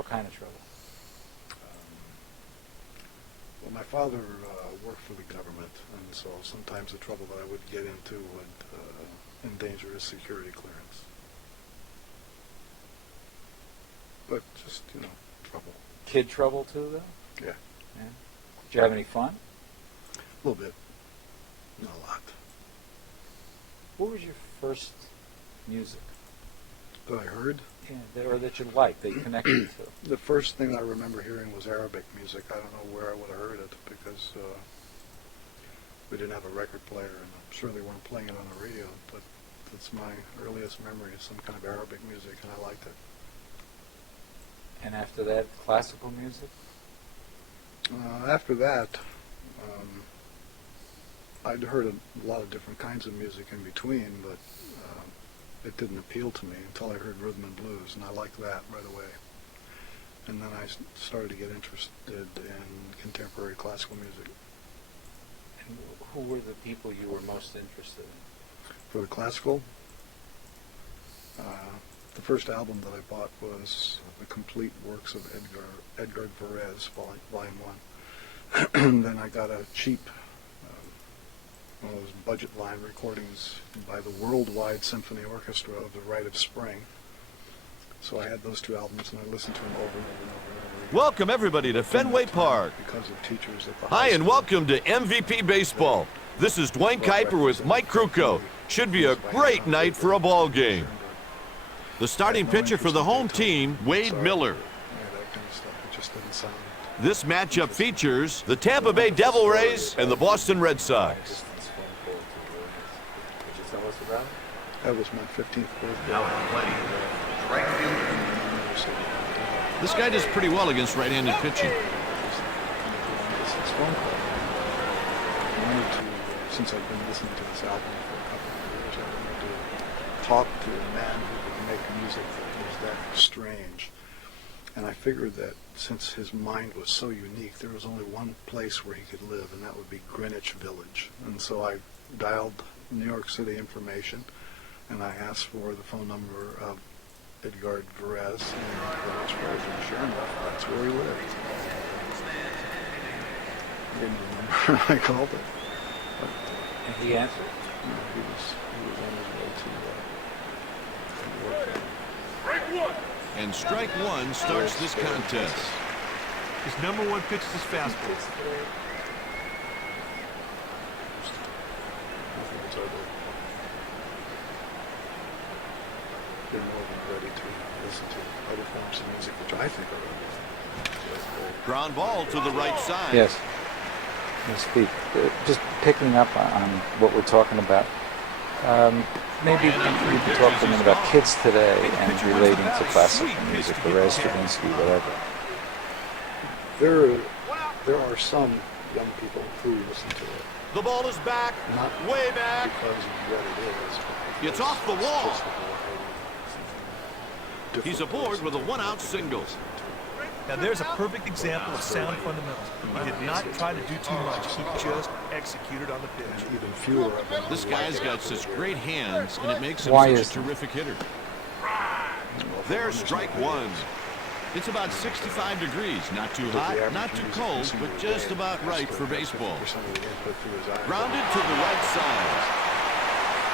What kind of trouble? Well, my father worked for the government, and so sometimes the trouble that I would get into would endanger his security clearance. But just, trouble. Kid trouble too, though? Yeah. Yeah. Did you have any fun? A little bit. Not a lot. What was your first music? That I heard? Yeah, or that you liked, that you connected to? The first thing I remember hearing was Arabic music. I don't know where I would have heard it because we didn't have a record player, and I'm sure they weren't playing it on the radio, but it's my earliest memory of some kind of Arabic music, and I liked it. And after that, classical music? After that, I'd heard a lot of different kinds of music in between, but it didn't appeal to me until I heard rhythm and blues, and I liked that right away. And then I started to get interested in contemporary classical music. And who were the people you were most interested in? For the classical, the first album that I bought was the complete works of Edgar Varese, Volume 1. And then I got a cheap one of those budget line recordings by the Worldwide Symphony Orchestra of The Rite of Spring. So I had those two albums, and I listened to them over and over and over and over again. Welcome everybody to Fenway Park. Because of teachers at the Hi, high and school. welcome to MVP Baseball. This is Dwayne Kuiper with Mike Krukow. Should be a great night for a ball game. The starting pitcher for the home team, Wade Miller. Yeah, that kind of stuff. It just didn't sound. This matchup features the Tampa Bay Devil Rays and the Boston Red Sox. Could you tell us about it? That was my 15th birthday. Now at play, right fielder. This guy does pretty well against right-handed pitching. This phone call. I wanted to, since I've been listening to this album for a couple of years, I wanted to talk to a man who could make music that was that strange. And I figured that since his mind was so unique, there was only one place where he could live, and that would be Greenwich Village. And so I dialed New York City information, and I asked for the phone number of Edgar Varese in Greenwich Village, and sure enough, that's where he lived. I didn't remember. I called it. But, And he answered? he was on his way to work. And strike one starts this contest. His number one pitch is his fastball. They're more than ready to listen to other forms of music, which I think are Ground ball to the right side. Yes. Yes, Pete. Just picking up on what we're talking about. Maybe you can talk to them about kids today and relating to classical music, Perez, Stravinsky, whatever. There are some young people who listen to it. The ball is back, Not way back. because of what it is. But It's off the wall. just the He's aboard with a one-out single. Now there's a perfect example of sound fundamentals. He did not try to do too much. He just executed on the pitch. and even fewer of them. This guy's got such great hands, and it makes him Why such is a terrific hitter. There's strike one. It's about 65 degrees. Not too hot, not too cold, but just about right for baseball. Grounded to the right side.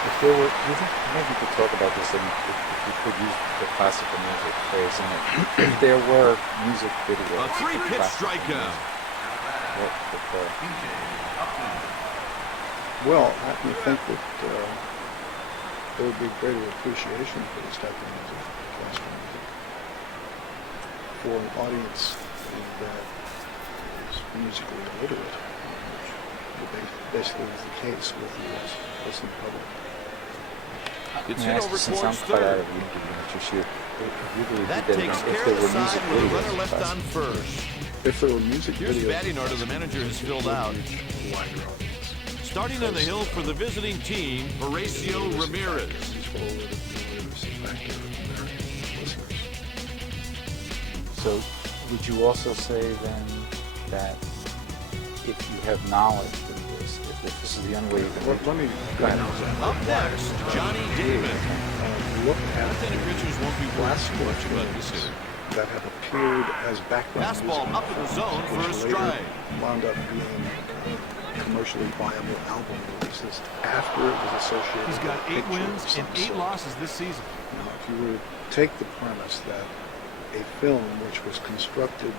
If there were, do you think maybe you could talk about this, and if you could use the classical music phrase in it. If there were music videos, A three-pitch classical strikeout. music, what would they? Well, I think that there would be greater appreciation for this type of music, classical music, for an audience that is musically illiterate, which basically is the case with the listening public. It's May I hit ask over you, since I'm towards cut out third. of the interview, just you, you believe That that takes if care there of were the music side with a videos, runner left on classical first. If there were music Here's the videos, batting order the manager has filled out. wider audience. Starting on the hill for the visiting team, Horacio Ramirez. So, would you also say then that if you have knowledge of this, if this is the only way you can Let me go ahead. Up next, Johnny Damon. look at Left-handed pitchers won't be worried too classical much about this tunes hitter. that have appeared as background Fastball music up in the zone for a which strike. later wound up being commercially viable album releases after it was associated He's got with 8 wins and 8 sort. losses this season. Now, if you were to take the premise that a film which was constructed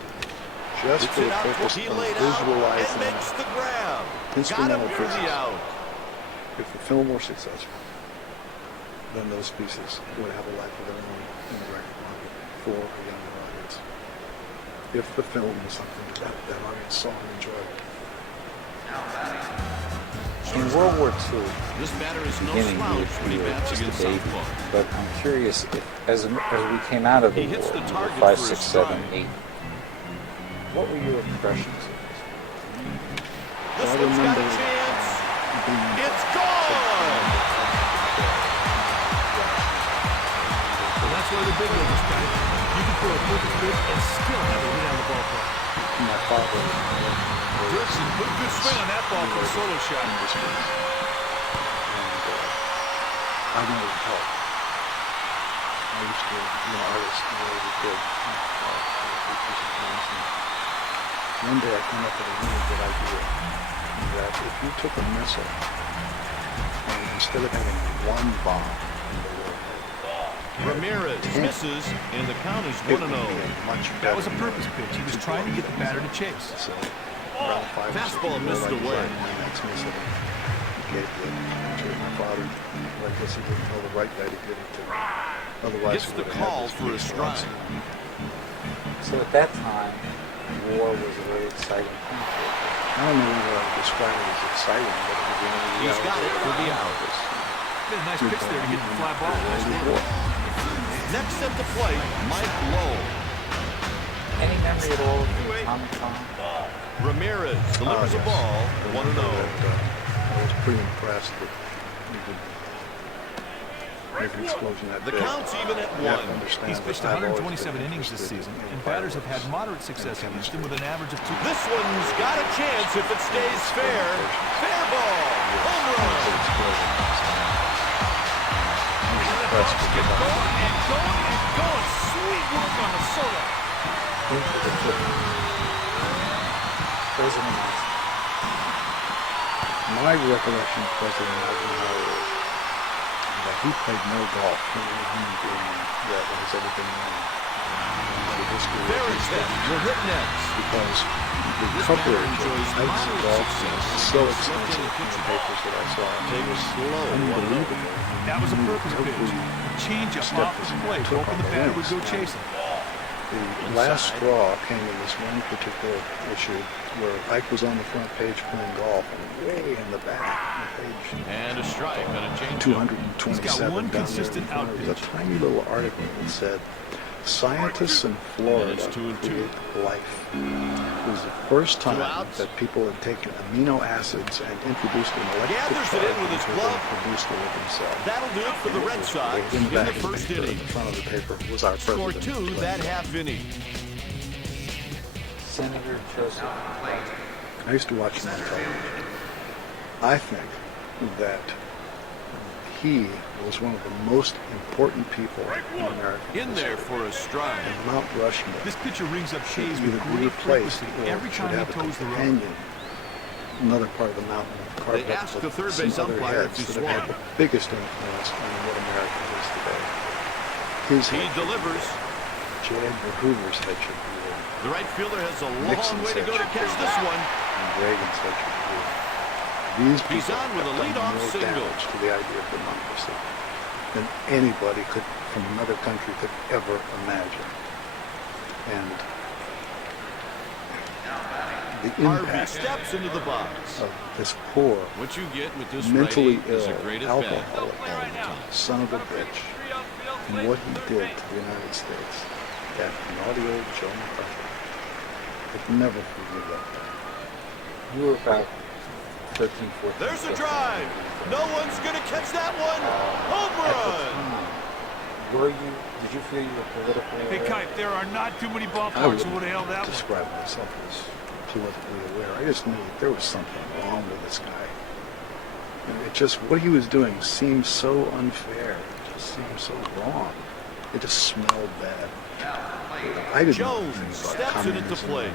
just for the purpose of He laid out and visualizing makes the grab. Got instrumental him for pieces, the out. if the film were successful, then those pieces would have a life of their own in the record market for a younger audience. If the film was something that audience saw and enjoyed. In World War II, This batter is no beginning slouch when he you were bats just a against baby, southpaw. but I'm curious if, as we came out of the He hits war, the target 5, for a 6, 7, strike. 8, what were your impressions of this? This I one's got a remember chance. being It's gone. And that's why the big leaguers, guys. You can throw a perfect pitch and still have a hit on the ballpark. my father. Dirksen put a good swing on that ball for a solo shot. And I wanted to help. I used to be an artist when I was a kid. One day I came up with a really good idea that if you took a missile and instead of having one bomb in the warhead, Ramirez misses, and the count is it 1-0. would be a much That was a better purpose pitch. He was trying to get the batter to chase. So, around 5 or 6 Fastball years missed old, I away. designed my next missile. Gave it to my father. I guess he didn't know the right guy to give it to. Otherwise, Gets he the would have had call this for a piece strike. So at that time, war was a very exciting thing. I don't know whether I would describe it as exciting, but it was the only He's reality got it of for the time. out. Got a nice pitch there to get the fly ball. Nice work. Next at the plate, Mike Lowell. Any memory at all of the Tommy Tom? Ramirez delivers a ball, 1-0. I was pretty impressed that he could make an explosion that The big. count's even at You have to 1. understand He's pitched that I've always 127 been innings this interested season, in and batters have had fireworks moderate success and against him with an average of 2. This one's got a chance if it stays fair. Fair ball. Home run. Impressed with Get that. going and going and going. Sweet work on the solo. Into the flip. President. My recollection of President Eisenhower is that he played more golf than any human being that has ever been known in the history of There his is that. life. You're hitting X. Because the This coverage batter of enjoys Ice moderate golf success. was so Left extensive in the in the pitcher. papers that I saw. It Take it was slow. unbelievable. That was a purpose pitch. Change up off the plate, hoping the batter would go chasing. The last straw came in this one particular issue where Ike was on the front page playing golf and way in the back on page And a strike on a change. 227 He's got one down there in consistent front. There was a outpitch. tiny little article that said, "Scientists in Florida And it's 2-2. create life." It was the first time outs. that people had taken amino acids and introduced an electric Gathers it charge in with his into glove. them, produced it with themselves. That'll do it for the Red Sox in the back first paper, inning. in front of the paper was our Score president. 2 that half inning. Senator Joseph. I used to watch him on television. I think that he was one of the most important people in American In there for a strike. and Mount Rushmore This pitcher rings up should shades either with be great replaced frequency or every should time he have a toes the road. companion, another part of the mountain carved They up asked with the third some base other umpire if heads he that have had swung. the biggest influence on what America is today. His He head, delivers. J. Edgar Hoover's head should be there. The right fielder has a long Nixon's way to head go to should be catch there. this one. And Reagan's head should be there. These He's people on with a have done leadoff more single. damage to the idea of democracy than anybody could from another country could ever imagine. And the Harvey impact steps into the box. of this poor, What you get with this mentally righty is ill, a great at bat. alcoholic son of a bitch, and what he did to the United States, that naughty old Joe McCarthy, could never forgive that guy. You were about 13, 14. There's a drive. No one's going to catch that one. Home At the run. time, did you feel you were politically Hey, aware? Kite, there are not too many I ballparks who would wouldn't have held that one. describe myself as politically aware. I just knew that there was something wrong with this guy. And it just, what he was doing seemed so unfair. It just seemed so wrong. It just smelled bad. I didn't know Jones anything about steps it at the communism. plate.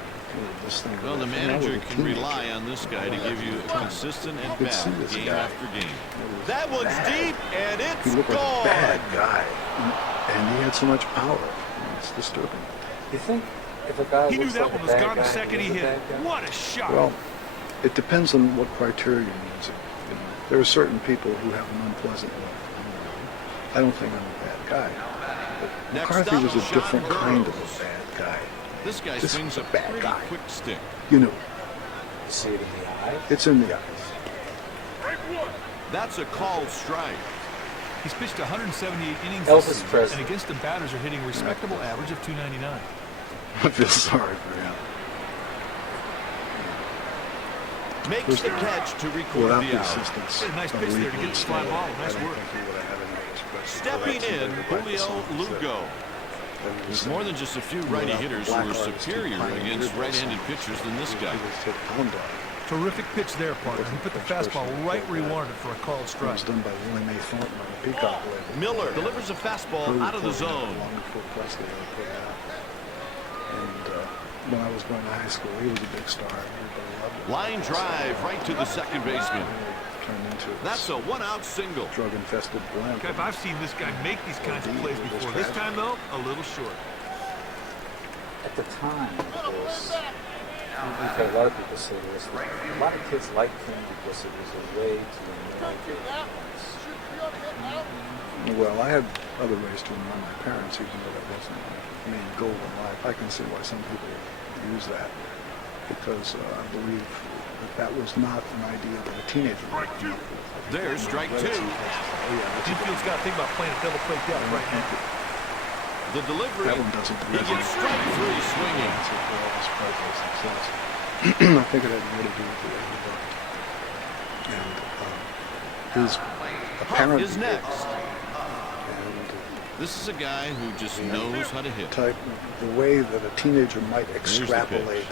This thing Well, the when I was manager a can teenager, rely on this guy to give you a consistent at could see bat this game guy. after game. It was That one's bad. deep, and He it's looked like a gone. bad guy, and he had so much power. It's disturbing. You think if a guy He knew looks that like one a was bad gone the guy, second he he's a hit bad it. guy? What a shot. Well, it depends on what criteria you're using. You know, there are certain people who have an unpleasant look. I don't think I'm a bad guy. But Next McCarthy up, was a Sean different kind of Burrows. a bad guy. This guy This swings a was a bad pretty guy. quick stick. You know, You see it in the eye. it's in the eyes. That's a called strike. He's pitched 178 innings Elvis this season, Presley. and against the batters are hitting a respectable average of 299. I feel sorry for him. Makes Who's the the- catch to record Without the the out. assistance Hey, nice of pitch there to Lee get the fly Stanley, ball. Nice I don't work. think he would have had any of this pressure. Stepping in, Julio Lugo. There's more than just a few righty hitters who are superior against right-handed pitchers than this guy. Terrific pitch there, partner. He put the fastball right where he wanted it for a called It strike. was done by Willie Mae Thornton on the Peacock label. Miller delivers a fastball out of the zone. Long before Presley ever put it out. And when I was going to high school, he was a big star. Everybody loved him. Line drive right to the second baseman. Really turned into That's a one-out single. drug-infested blend. Kev, I've seen this guy make these kinds of plays before. This time, though, a little short. At the time, of course, we've had a lot of people say this. A lot of kids liked him because it was a way to annoy their parents. Well, I had other ways to annoy my parents, even though that wasn't my main goal in life. I can see why some people use that, because I believe that was not an idea that a teenager would come up with. There's strike two. Infield's got to think about playing a double play depth right now. The delivery. That one doesn't He gets strike three swinging. I think it had more to do with the way he looked. And his apparent Is next. and This is a guy who just knows how to hit. type, the way that a teenager might the extrapolate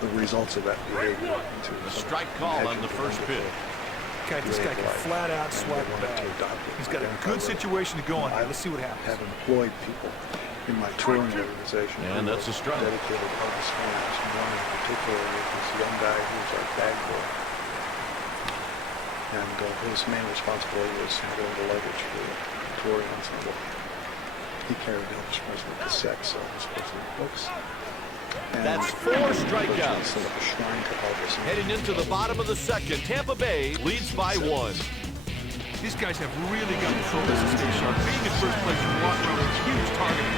the results of that behavior into A strike call on the first pitch. God, this guy can flat out swipe it back. He's got a good situation to go on here. Let's see what happens. Have employed people in my touring organization. And that's a strike. Dedicated Elvis fans. One in particular was this young guy who was our bag boy. And his main responsibility was handling the luggage for the touring ensemble. He carried Elvis Presley cassettes, Elvis Presley books. And That's four strikeouts. Set up a shrine to Elvis. Heading into the bottom of the second, Tampa Bay leads by one. These guys have really got to control this and stay sharp. Being in first place and walking around with a huge target.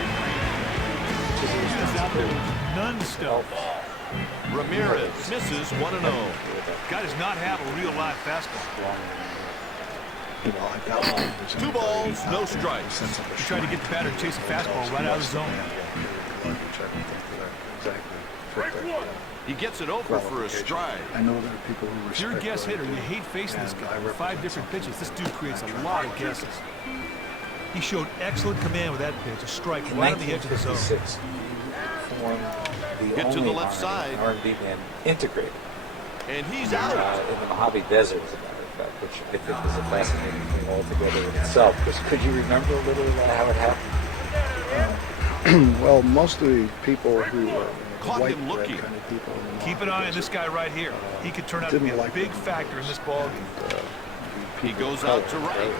He's out there with none to stop. Ramirez misses 1-0. Guy does not have a real live fastball. You know, like that one, there's 2 balls, no strikes. He tried to get the batter to chase a fastball right out of the zone. He gets it over for a strike. I know there are people who If you're a respect guess what I hitter, you do, hate facing this and guy. I With 5 represent different something pitches, this that dude creates a I lot of try to guesses. He showed excellent command with that pitch, a strike In right on the edge of the zone. 1956, he formed the Hit to only the left side. R&B band integrated And he's out. in the Mojave Desert, as a matter of fact, which I think is a fascinating thing altogether in itself. Because could you remember a little how it happened? Well, most of the people who are Caught white him bread looking. kind of people in the Keep an eye on this guy right here. He could turn out to be a big factor in this ball game. He goes out to right.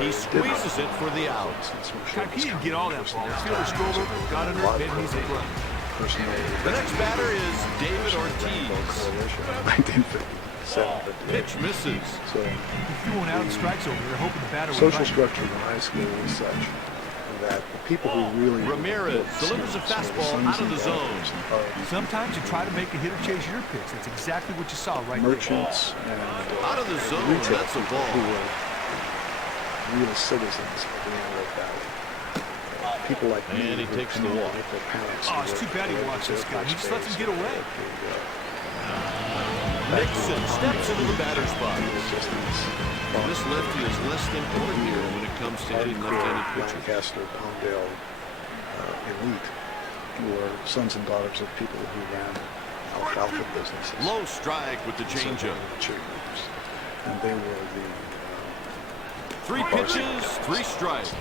He squeezes it for the out. God, he didn't get all that ball. The fielder strolled over, got under it, and he's in front. The next batter is David Ortiz. 1957. Pitch misses. So He threw one out and strikes over there, hoping the batter would social bite. structure in high school was such that the people who really Ramirez delivers a fastball out of the zone. Sometimes you try to make a hitter chase your pitch. That's exactly what you saw right there. merchants and Out of the zone, retail that's a people ball. who were real citizens of the Antelope Valley. People like me And he who takes come the in walk. with their parents Oh, to it's work too bad he for watched this guy. He just lets him get away. Nixon steps into the batter's box. This This lefty is less than ordinary when it comes to hitting left-handed pitchers. Lancaster, Palmdale elite were sons and daughters of people who ran alfalfa businesses. Low strike with the changeup. Cheerleaders. And they were the 3 pitches, 3 strikes.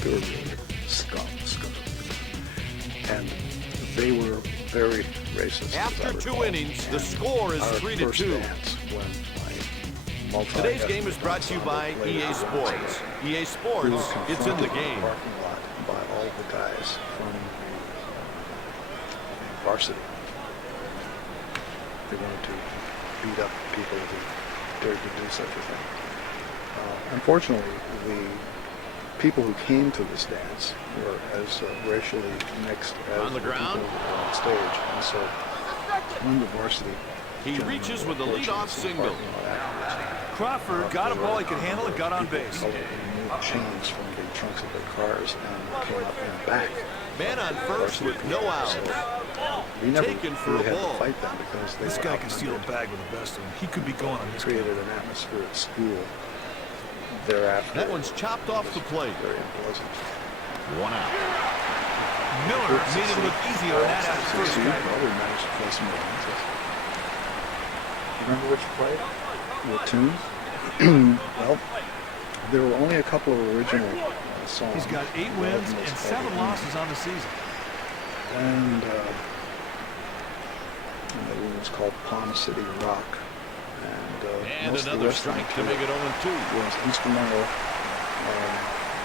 they were really scum. they were very racist. After 2 innings, the score is 3-2. Today's game is brought to you by EA Sports. EA Sports, it's in the game. Parking lot by all the guys from varsity. They wanted to beat up people who dared to do such a thing. Unfortunately, the people who came to this dance were as racially mixed as on the ground people on stage, and so when the varsity he reaches with a leadoff single. Crawford got a ball he could handle and got on base. Removed chains from the trunks of their cars and came up and back. Man on first with no outs. We never Taken for really a had ball. to fight them because they This were guy can steal a outnumbered. bag with the best of them. He could be going on this game. Created an atmosphere at school thereafter. That one's chopped off the plate. Very unpleasant. 1 out. Miller made it look easy on that out of first. We probably managed to play some more dances. Remember which play? The tunes? Well, there were only a couple of original songs. He's got 8 wins and 7 losses on the season. And another one was called Palm City Rock. And most of the another rest of strike the to make it 0-2. was instrumental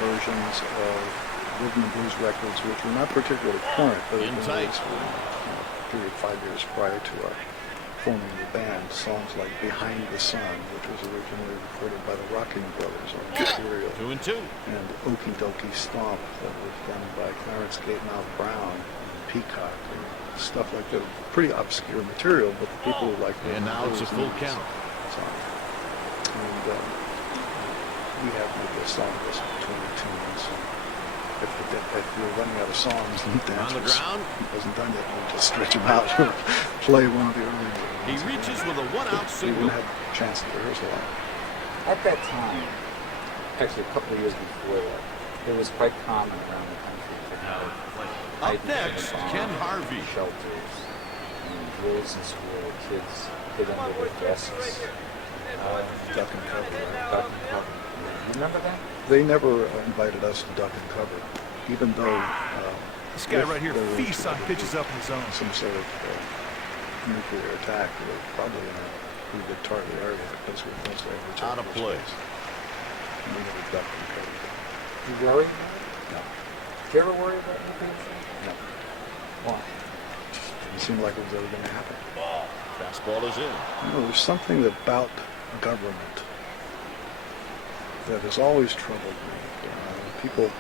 versions of rhythm and blues records, which were not particularly current, but had been released for a period of 5 years prior to our forming the band. Songs like Behind the Sun, which was originally recorded by the Rocking Brothers on Material, 2-2. and Okie Dokie Stomp, that was done by Clarence Gatemouth Brown and Peacock, and stuff like that. Pretty obscure material, but the people who liked it. And now it's a full count. And we have maybe a song list between the tunes. If you're running out of songs, and the On the ground. wasn't done yet, we'll just stretch them out. Play one of the earlier ones. He reaches with a 1-out We single. wouldn't have a chance to rehearse a lot. At that time, actually a couple of years before that, it was quite common around the country to have Up next, bombs, Ken Harvey. shelters, and drills in school, kids hid under their desks, Duck and cover, right? duck and cover. You remember that? They never invited us to duck and cover, even though This guy if right here there was feasts on pitches up in the zone. some sort of nuclear attack, we're probably in a pretty good target area because we're mostly able Out of play. We never ducked and covered. You worried about it? No. Did you ever worry about anything? No. Why? Didn't seem like it was ever going to happen. Fastball is in. You know, there's something about government that has always troubled me.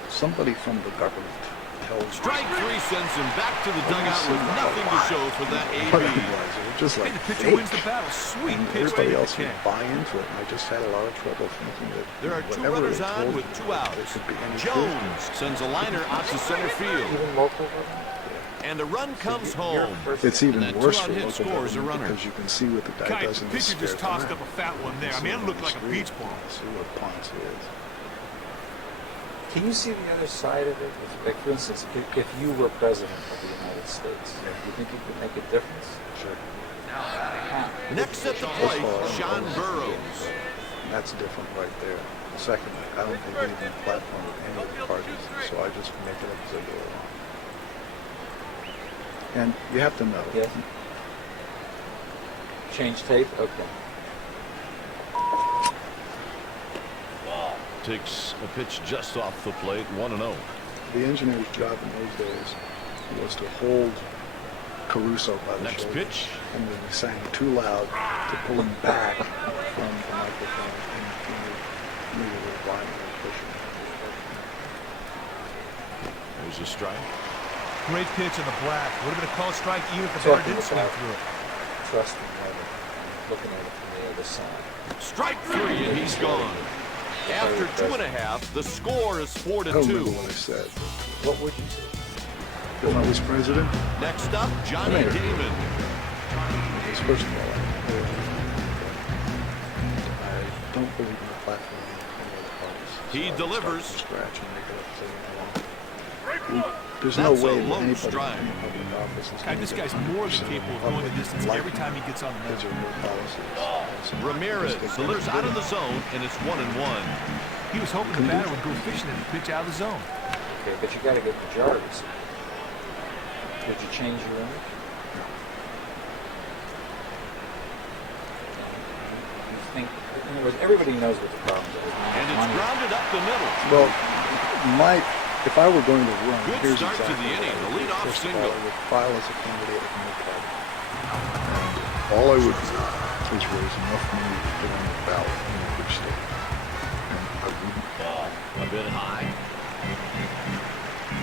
Somebody from the government tells Strike 3 sends him back to the dugout with nothing to show for that what AB. it was. It was just Hey, like the pitcher fake. wins the battle. Sweet And pitch everybody to else would Ken. buy into it, and I just had a lot of trouble thinking that There are 2 whatever runners they on told with me, 2 it outs. could be any Jones sends a liner out to center field. Even local government? And a run comes home. It's even And that worse 2-out for hit local scores a government runner. because you can see what the guy Guy, does the in his pitcher spare just tossed time. up a fat one there. I mean, it looked like a beach ball. See what Ponce is. Can you see the other side of it? Like, for instance, if you were president of the United States, do you think you could make a difference? Sure. How? Next at the plate, Sean Burrows. And that's different right there. Second, I don't think we even platform with any of the parties, so I just make it up as I go along. And you have to know. Yes. Change tape? Okay. Takes a pitch just off the plate, 1-0. The engineer's job in those days was to hold Caruso by the Next shoulder. pitch. And when he sang too loud, to pull him back from the microphone and immediately violently push him. There's a strike. Great pitch in the black. Would have been a called strike even if the batter Talking didn't swing about through it. trusting weather, looking at it from the other side. Strike 3, and he's gone. After 2.5, the score is I don't remember 4-2. what I said. What would you say? Bill Murray's president. Next up, Johnny Mayor. Damon. Because first of all, I don't believe in the platform of any other parties. He I would delivers. start from scratch and make it up as I go along. There's That's no a way that low anybody strike. in public office is God, going this to guy's get more than 100% capable of public going the distance like every him. time he gets on the Those mound. are new policies. Ramirez delivers out of the zone, and it's 1-1. He was hoping the batter would go fishing and pitch out of the zone. Okay, but you got to get majorities. Would you change your image? You think, in other words, everybody knows what the problems are. And it's grounded up the middle. Well, if I were going to run, Good here's start to exactly the inning. what I The would do. leadoff First of all, single. I would file as a candidate in the party. And all I would do is raise enough money to get on the ballot in every state. And I wouldn't. Ball a bit high.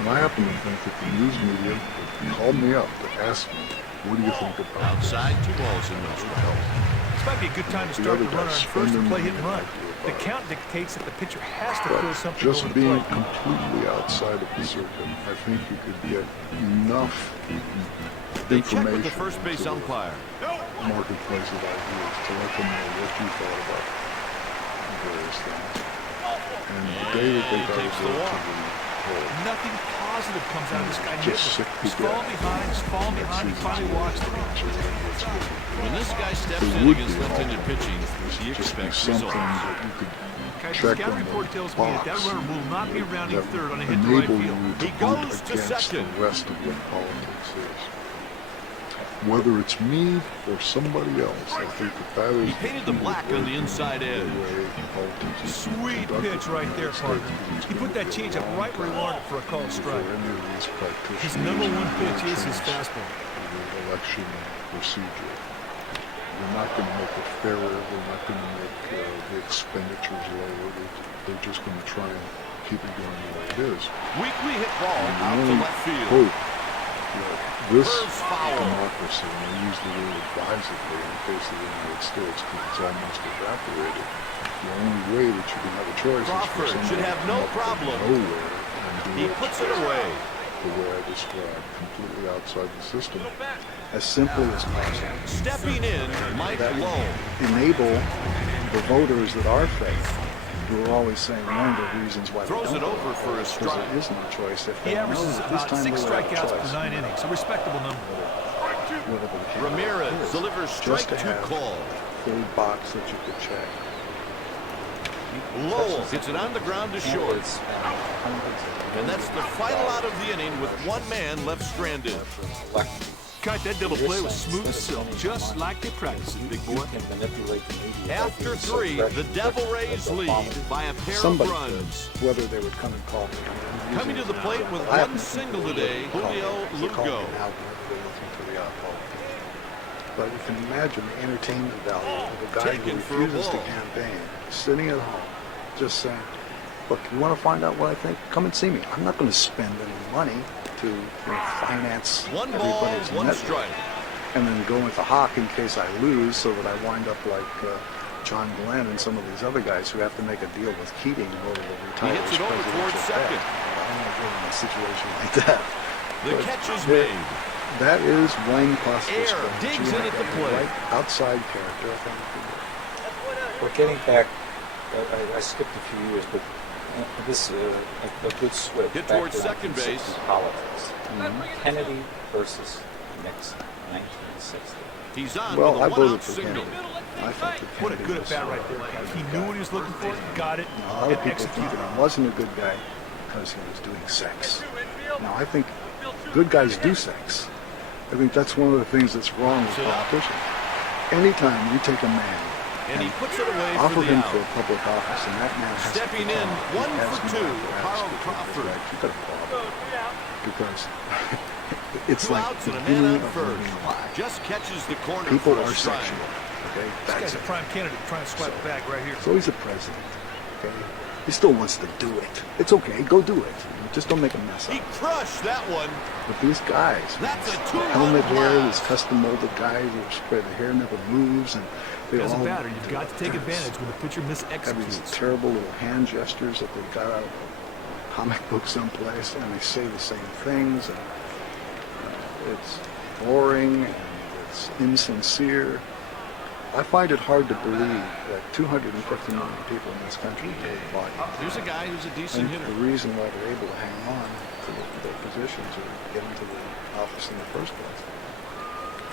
And I happen to think that the news media called me up to ask me, what do you think about this? Outside, 2 balls and no strikes. This might be a good time to start the runner on first and play hit and run. The count dictates that the pitcher has to throw But something just over the being plate. completely outside of the circuit, I think you could get enough They check with information the first base into umpire. the marketplace of ideas to let them know what you thought about various things. And the day that they And he got takes to the go to walk. the poll, Nothing positive comes out of this guy. just sick to He's death. falling behind, he finally walks the game. When this guy steps There in would against be an left-handed pitching, he just be expects something results. that you could Guys, the check scouting on report the tells me that box runner will not be rounding that third on a would hit to right enable field. you to He vote goes to against second. the rest of what politics is. Whether it's me or somebody else, I think that is He painted the black on the inside edge. Sweet pitch right there, partner. He put that changeup right where he wanted it for a called strike. His number one pitch is his fastball. Election procedure. They're not going to make it fairer. They're not going to make the expenditures lower. They're just going to try and keep it going the way it is. Weakly hit ball And out the to only left field. hope that this Curves foul. democracy, and I use the word advisedly in the case of the United States because it's almost evaporated, the only way that you can have a choice Crawford is for should somebody have to no come up from problem. nowhere and do He puts it away. the way I described, completely outside the system. As simply as possible. Stepping in, Mike That Lowe. enable the voters that are fake, who are always saying one of the reasons why Throws they it don't over vote, for a because strike. there is no choice. If He they know averages that this about time 6 they will have a strikeouts choice, per 9 innings, a respectable number. whatever the candidate Ramirez is, delivers just strike to 2 have call. a full box that you could check. Lowell hits it on the ground to short. Candidates spend hundreds of And that's the final out of the inning with 1 man left stranded. elections. Cut, that double This play was sense, smooth as instead of silk, spending just money, like they practice it, big You boy. can manipulate the media. After by being so 3, fresh the and Devil fresh Rays that they'll lead follow. by a pair Somebody of could, runs. whether they would come and call me. I'm Coming to using the plate with I 1 happen to single think today, they would Julio call me Lugo. now whenever they listen to the poll. But you can imagine the entertainment value of a guy Taken who for a refuses to ball. campaign, sitting at home, just saying, look, you want to find out what I think? Come and see me. I'm not going to spend any money to finance 1 ball, everybody's 1 network. strike. And then go into Hawk in case I lose so that I wind up like John Glenn and some of these other guys who have to make a deal with Keating in order to retire. hits as it over presidential towards second. bet. I'm not getting in a situation like that. The But catch is there- made. That is Wayne Costa's Air strength. digs You in have at the to have plate. right outside character. I think. Well, getting back, I skipped a few years, but this a good switch. Hit back towards to second 1960 base. Politics. Kennedy versus Nixon, 1960. He's on Well, with I a voted 1-out for single. Kennedy. I thought that What a Kennedy good was, at bat right there, Cal. He knew what he was looking for, got it, A lot and of people think executed. that he wasn't a good guy because he was doing sex. Now, I think good guys do sex. I think that's one of the things that's wrong with politicians. Anytime you take a man And he puts it away offer for the him out. for a public office, and that man has Stepping to in, he 1 has for no 2, apparatus Carl to keep Crawford. his right. You got a problem. Because it's 2 like outs the and a man beginning on of first. living life. Just catches the corner People for a are strike. sexual. Okay, This that's guy's a it. prime candidate trying to swipe it back right here. So he's a president. Okay, he still wants to do it. It's okay, go do it. Just don't make a mess of He it. crushed that one. But these guys, That's a these 2-run helmet hair, blast. these custom molded guys where the hair never moves, and they As a all batter, you've got to take advantage when the pitcher have these mis-executes. terrible little hand gestures that they got out of a comic book someplace, and they say the same things, and it's boring and it's insincere. I find it hard to believe that 250 million people in this country really bought it. Here's a guy who's a I decent think hitter. the reason why they're able to hang on to their positions or get into the office in the first place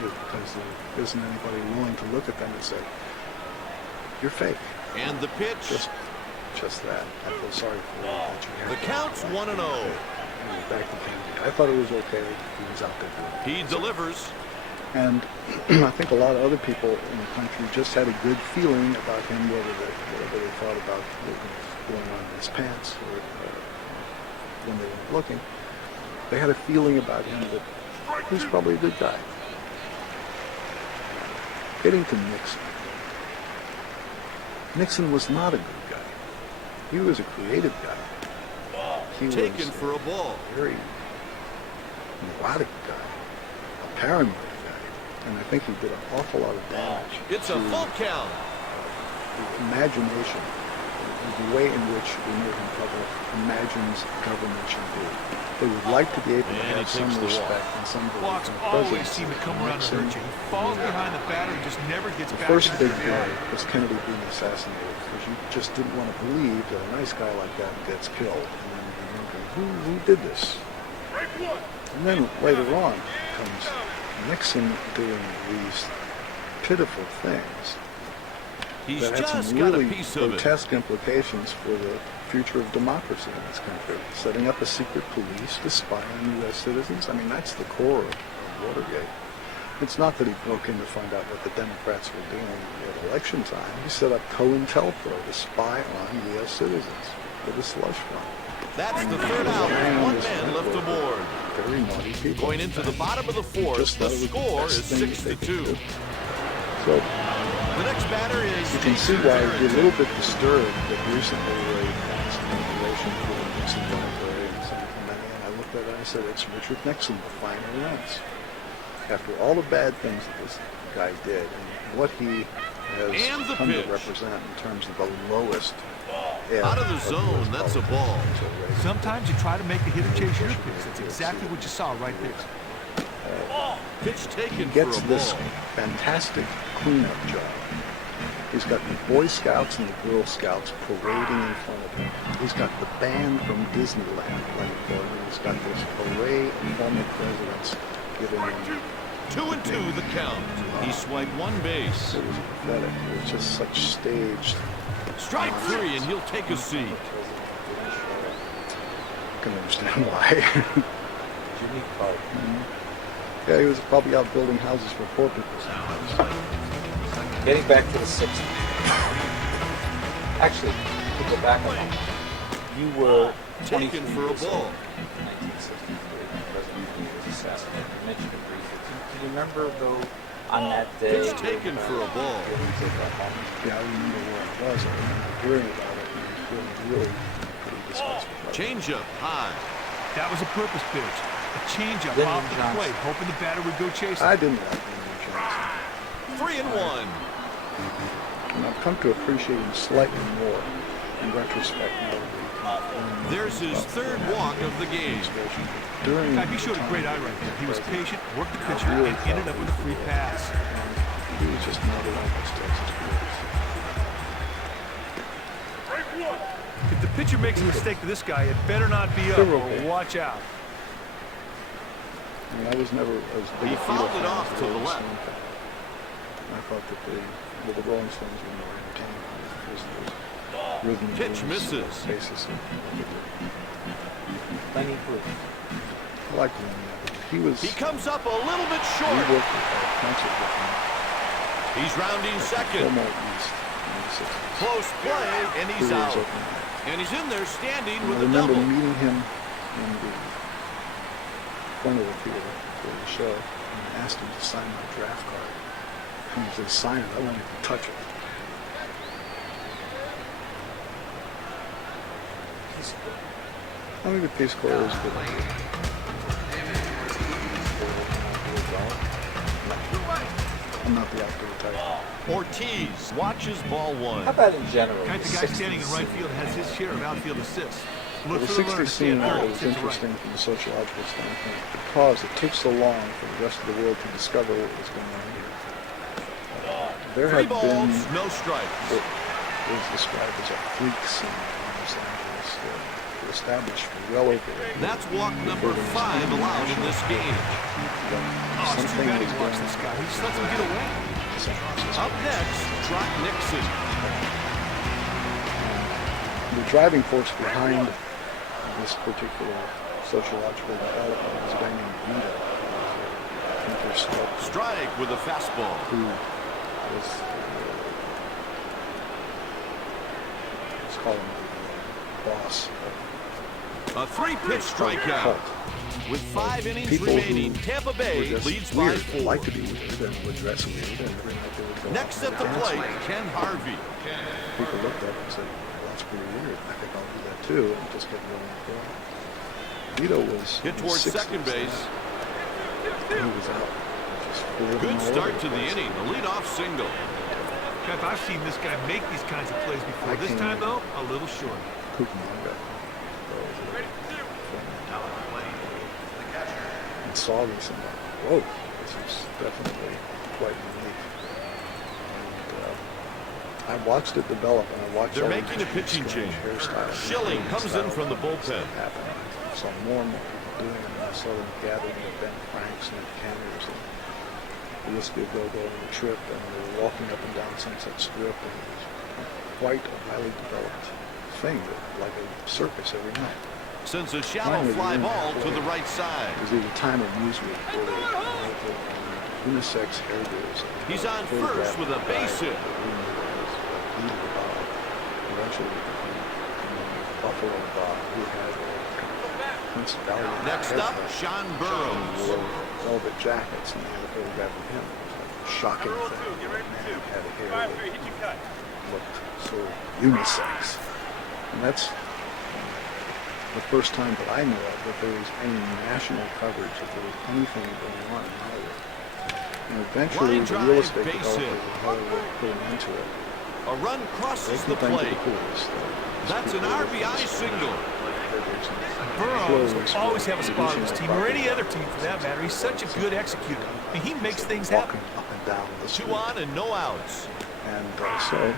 is because there isn't anybody willing to look at them and say, you're fake. And the pitch. Just that. I feel sorry for you that you have The to count's act 1-0. like that. back to Kennedy. I thought it was okay. He was out there doing it. He delivers. And I think a lot of other people in the country just had a good feeling about him, whatever they thought about what was going on in his pants or when they weren't looking. They had a feeling about him that he's probably a good guy. Getting to Nixon. Nixon was not a good guy. He was a creative guy. He Taken was for a ball. very neurotic guy, a paranoid guy, and I think he did an awful lot of damage. It's a full count. The imagination, the way in which the American public imagines government should be. They would like to be able to And he have some takes the walk. respect and some belief Walks in the always presidency. seem to come around to hurt you. He falls behind the batter and just never gets The back first into big the day game. was Kennedy being assassinated because you just didn't want to believe that a nice guy like that gets killed. And then you wonder, who did this? And then later on comes Nixon doing these pitiful things He's that had just some got a really piece of it. grotesque implications for the future of democracy in this country. Setting up a secret police to spy on U.S. citizens. I mean, that's the core of Watergate. It's not that he broke in to find out what the Democrats were doing at election time. He set up COINTELPRO to spy on U.S. citizens with a slush fund. That's the third out. One man left aboard. Very naughty people. Going into the bottom of the fourth, Just the thought it was score best is thing that they could 6-2. do. So The next batter is you can see why I'd be a little bit disturbed that recently they passed legislation for the Nixon military and some many, and I looked at it and I said, it's Richard Nixon, the final rents. After all the bad things that this guy did and what he has And the come pitch. to represent in terms of the lowest ebb out of the zone. U.S. That's a politics ball. until Reagan. Sometimes you try to make the hitter chase your pitch. That's exactly what you saw right there. Pitch taken He for gets a this ball. fantastic cleanup job. He's got the Boy Scouts and the Girl Scouts parading in front of him. He's got the band from Disneyland playing for him. He's got this array of former presidents giving him. 2-2 the count. He swiped one base. It was pathetic. It was just such staged. Strike three, and he'll take a seat. I can understand why. Jimmy Carter. Yeah, he was probably out building houses for poor people sometimes. Getting back to the 60s. Actually, to go back a moment, you were 23 Taken for a years ball. old in 1963 when President Kennedy was assassinated. You mentioned it briefly. Do you remember, though, on that day? Pitch taken for a ball. Feelings at that moment? Yeah, I remember where I was. I remember hearing about it and feeling really pretty disgusted about it. Changeup high. That was a purpose pitch. A changeup Lyndon off the Johnson. plate, hoping the batter would go chasing. I didn't like Lyndon Johnson. 3-1. And I've come to appreciate him slightly more in retrospect now that we There's his third walk of the game. During In fact, he showed a great eye right there. He was patient, worked the pitcher, and ended up with a free pass. He was just not like this Texas players. If the pitcher makes a mistake to this guy, it better not be up, They're or okay. watch out. I mean, I was never as big He a fouled fan it as off the to the Rolling left. Stones fan. I thought that the Rolling Stones were more entertaining. It was the rhythm and Pitch blues misses. basis of Lenny Bruce. I liked him. He was. He comes up a little bit We short. worked with a concert with him. He's rounding second. Fillmore East in the 60s. Close play, and he's Brewers out. opening night. And he's in there standing And with I a remember double. meeting him in the front of the theater for the show and asked him to sign my draft card. And he said, sign it, I won't even touch it. I think the Peace Corps is good. I'm not the outdoor type. Ortiz watches ball one. How about in general? Kind the of guy standing in 60s? right field has his share of outfield assists. Well, Look the for the runner 60s to stay scene at third, was hit to right. interesting from a sociological standpoint because it took so long for the rest of the world to discover what was going on here. There Three had balls, been no strikes. what was described as a freak scene in Los Angeles established for well over That's walk number 5 allowed in this game. Oh, it's too bad he watched this guy. He just lets him get away. Up next, Trot Nixon. The driving force behind this particular sociological development was a guy named Vito. Strike with a fastball. Who was, let's call him the boss. A 3-pitch strikeout. With 5 innings remaining, Tampa Bay leads by 4. Like to be weird and would dress weird, and every night they would go Next at the plate, Ken Harvey. People looked at it and said, well, that's pretty weird. I think I'll do that too, and just get going and going. Vito was hit towards second base. He was out. Good start to the inning. The leadoff single. Jeff, I've seen this guy make these kinds of plays before. This time, though, a little short. Cucamonga. And saw this and thought, whoa, this is definitely quite unique. And I watched it develop, and I watched. They're making a pitching change. Schilling comes in from the bullpen. I saw more and more people doing it, and I saw them gathering at Ben Franks and at Canners and the Whiskey Go-Go and the Trip, and they were walking up and down Sunset Strip, and it was quite a highly developed thing, like a circus every night. Sends a shallow fly ball to the right side. It was the time of Newsweek where they had the unisex hairdos. He's on first with a base hit. Eventually, Buffalo Bob, who had Prince Valley. Next up, Sean Burrows. Wore velvet jackets, and they had a photograph of him. It was like a shocking thing. He had a hair that looked so unisex. And that's the first time that I know of that there was any national coverage, that there was anything going on in Hollywood. And eventually the real estate developers in Hollywood put an end to it. A run crosses the plate. That's an RBI single. Burrows will always have a spot on his team, or any other team for that matter. He's such a good executor. I mean, he makes things happen. Up and down the street. 2 on and no outs. And so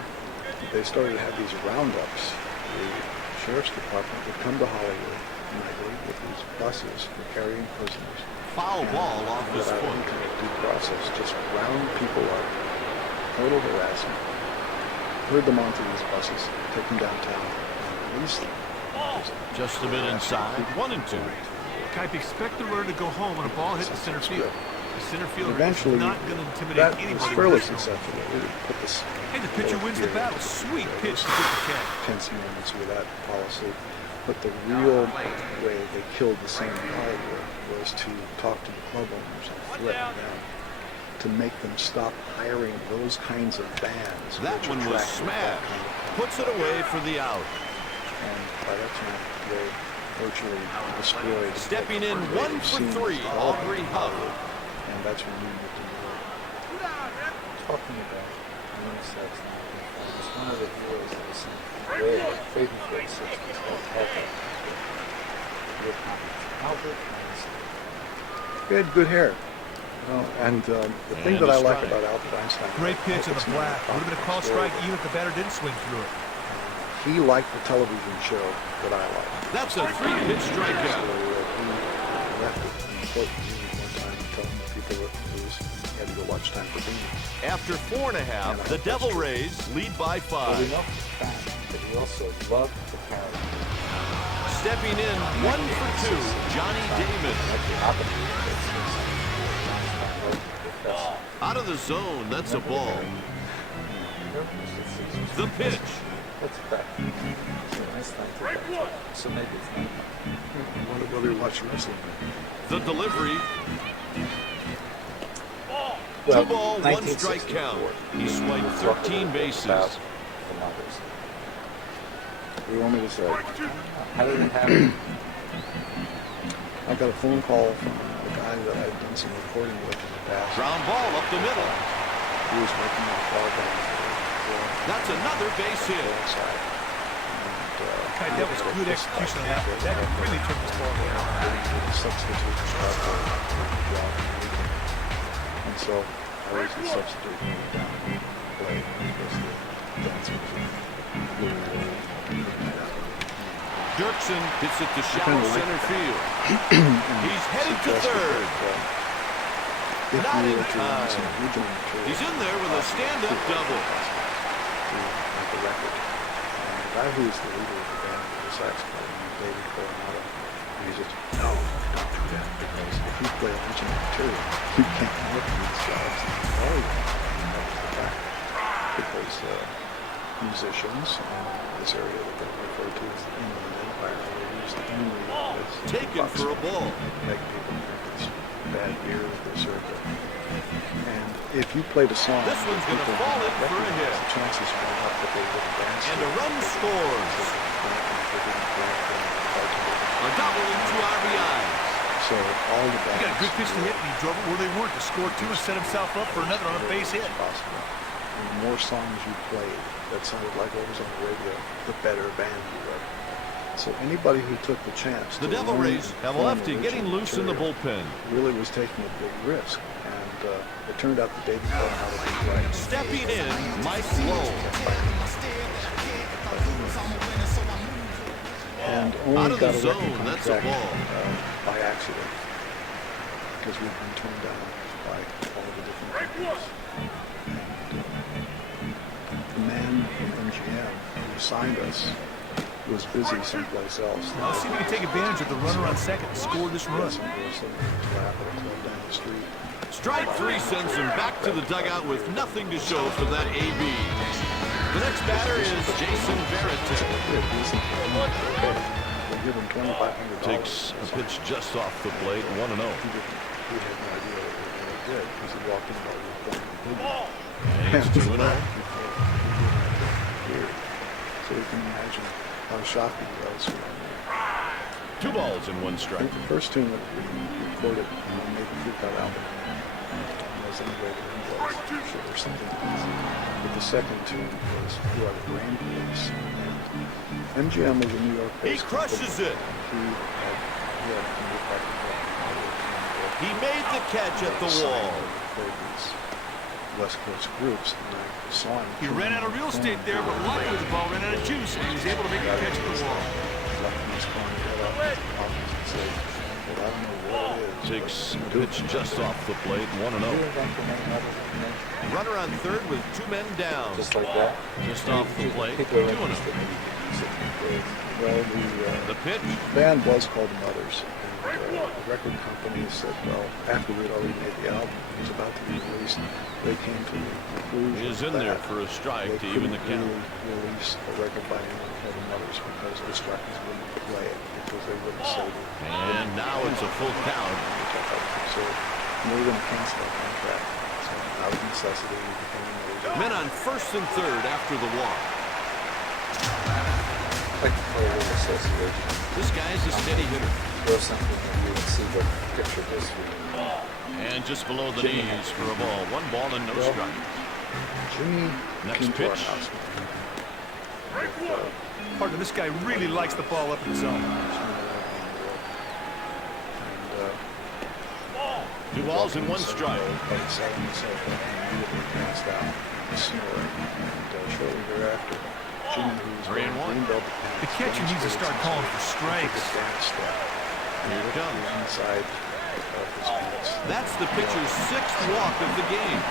they started to have these roundups. The sheriff's department would come to Hollywood nightly with these buses for carrying prisoners. Foul ball off his foot. foot. Due process, just round people up, total harassment. Herd them onto these buses, take them downtown, and release them. Just a bit inside, 1-2. Kipe, expect the runner to go home when a ball hits the center field. The center fielder Eventually, is not going to intimidate that anybody. was fairly successful. We would put this. Hey, the pitcher wins the battle. Sweet pitch to get the catch. Tense moments with that policy. But the real way they killed the scene in Hollywood was to talk to the club owners and threaten them to make them stop hiring those kinds of bands. That one was smashed. Puts it away for the out. And by that time, they virtually destroyed. Stepping in 1 for 3, Aubrey Huff. And that's when we moved to New York. Talking about unisex now, it's one of the heroes of the scene. Rare, babyface, such as Albert Einstein. He had good hair. And the thing that I like about Albert Einstein. Great pitch in the black. Would have been a call strike even if the batter didn't swing through it. He liked the television show that I liked. That's a 3-pitch strikeout. He left it in the court one time telling the people that he had to go watch Time for Beans. After 4.5, the Devil Rays lead by 5. Well, we know he's a fan, but he also loved the character. Stepping in 1 for 2, Johnny Damon. Out of the zone, that's a ball. The pitch. That's a fact. It's a nice thing to watch. So maybe it's not. Whether you watch wrestling. The delivery. Well, 2 ball, 1 strike count. He swiped 13 bases. The mothers. What do you want me to say? How did it happen? I got a phone call from a guy that I'd done some recording with in the past. Ground ball up the middle. He was making a ball down. That's another base hit. That was good execution on that one. That really turned this ball around. Substitute and so I was the substitute down play because the dancers Dirksen hits it to shallow center field. He's headed to third. Not in time. He's in there with a stand-up double. The record. And the guy who's the leader of the band, the saxophone, David Coronado, music. No, don't do that, because if you play original material, you can't work these jobs. Oh, that was the fact. Because musicians in this area that they refer to as the Inland Empire were used only as Taken for a ball. make people drink this bad beer that they served them. And if you played a song, This one's gonna people fall in would for a recognize hit. the chances were up that they would dance. And a run scores. A double and 2 RBIs. So all the He bands got a good pitch to hit, and he drove it where they weren't to score 2 and set himself up for another on a base hit. possible. And the more songs you played that sounded like what was on the radio, the better band you were. So anybody who took the chance The to Devil learn Rays and have a perform lefty getting original loose in the material bullpen. really was taking a big risk. And it turned out that David learned how to be right. Stepping in, Mike Lowe. And Out only of the got a record zone, that's a contract ball. by accident, because we've been turned down by all the different companies. The man from MGM who signed us was busy someplace else. Now, let's see if we can take advantage of the runner on second and score this run. Some person lap at a club down the street. Strike 3 sends him back to the dugout with nothing to show for that AB. The next batter is Jason Veritek. Good, decent. They give him $2,500. Takes a pitch just off the plate, 1-0. He had no idea what he did because he walked in while we were playing. And he's 2-0. So you can imagine how shocked he was. 2 balls and 1 I strike. think the first tune that we recorded on the Maybe Good Cut album was Anyway the Wind Blows or something. But the second tune was Who Are the Rain Police. And MGM was a New York He crushes it. He made the catch at the wall. West Coast groups, and I saw him. He ran out of real estate there, but luckily the ball ran out of juice, and he was able to make the catch at the wall. Takes a pitch just off the plate, 1-0. Runner on third with 2 men down. Just like that. Just off the plate, People are 2-0. interested in music these days. Well, The pitch. the band was called the Mothers, and the record company said, well, after we'd already made the album, it was about to be released, they came to the conclusion He is in there for a strike to they even the couldn't count. really release a record by anyone called the Mothers because the Instructors wouldn't play it because they wouldn't say it. And now it's a full count. So they were going to cancel that contract. So out of necessity, we became the Mothers. Men on first and third after the walk. Like to play a little association. This guy's a steady hitter. Throw something at you and see what picture does for you. And just below the knees for a ball. 1 ball and no strike. Jimmy Next came to our pitch. house. Partner, this guy really likes the ball up in the zone. And 2 balls and 1 strike. but he sat himself up and immediately passed out, snoring. And shortly thereafter, Jimmy, who was 3 and 1. The catcher needs to start calling for strikes. Here it comes. Inside of his pants. That's the pitcher's 6th walk of the game.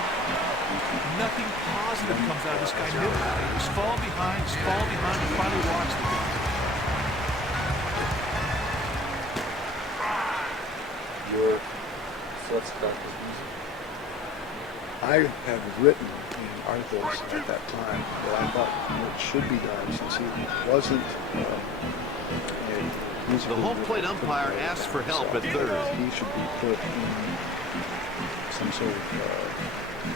Nothing positive comes out of this guy. He's falling behind, and finally walks the game. Your thoughts about this music? I have written in articles at that time that I thought what should be done, since he wasn't The home plate umpire asks for help at third. He should be put in some sort of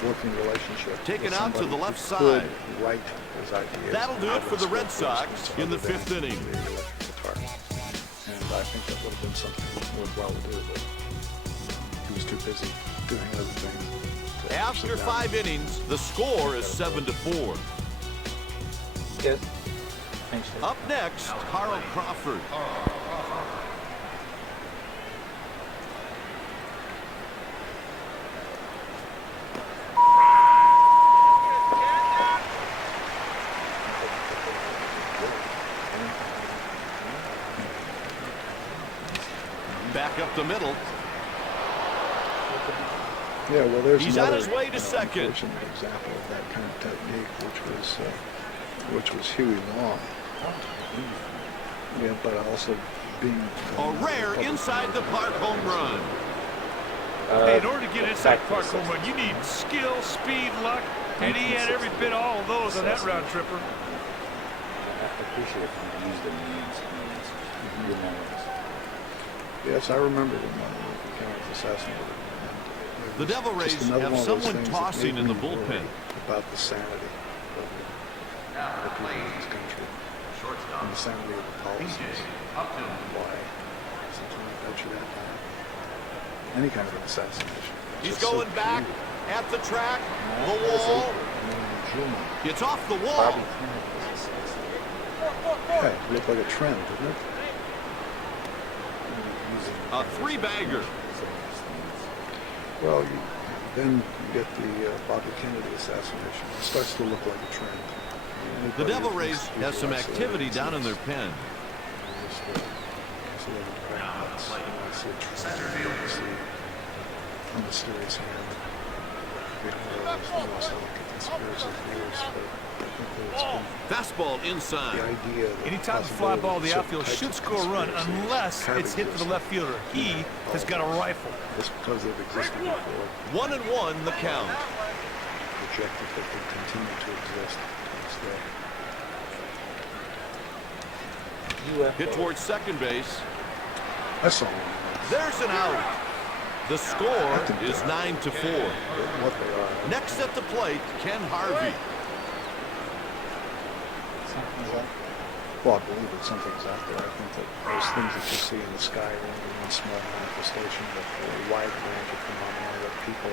working relationship. Taken with out to somebody the left who could side. write his ideas. That'll do it for the Red Sox in the 5th inning. And I think that would have been something worthwhile to do, but he was too busy doing other things. After 5 innings, the score is 7-4. Yes. Thanks, Dave. Up next, Carl Crawford. Back up the middle. Yeah, well, there's He's on another, his way to second. unfortunate example of that kind of technique, which was Huey Long. Yeah, but also being A rare inside the park home run. Hey, in order to get inside park home run, you need skill, speed, luck, and he had every bit of all of those on that round tripper. I appreciate when you use the names. You know. Yes, I remember when Kennedy was assassinated. The Devil Rays have someone tossing in the bullpen. About the sanity of the people in this country. And the sanity of the policies. Why something like that should happen. Any kind of an assassination. He's going back at the track, the wall. It's off the wall. Yeah, it looked like a trend, didn't it? A three-bagger. Well, then you get the Bobby Kennedy assassination. It starts to look like a trend. The Devil Rays have some activity down in their pen. Center field. A mysterious hand. Fastball inside. The idea that Anytime a fly ball to the outfield should score a run unless it's hit to the left fielder. He has got a rifle. Just because they've existed before. 1-1 the count. Projected that they continue to exist to this day. Hit towards second base. I saw one. There's an out. The score is 9-4. What they are. Next at the plate, Ken Harvey. Something's out. Well, I believe that something's out there. I think that those things that you see in the sky are only one small manifestation of a wide range of phenomena that people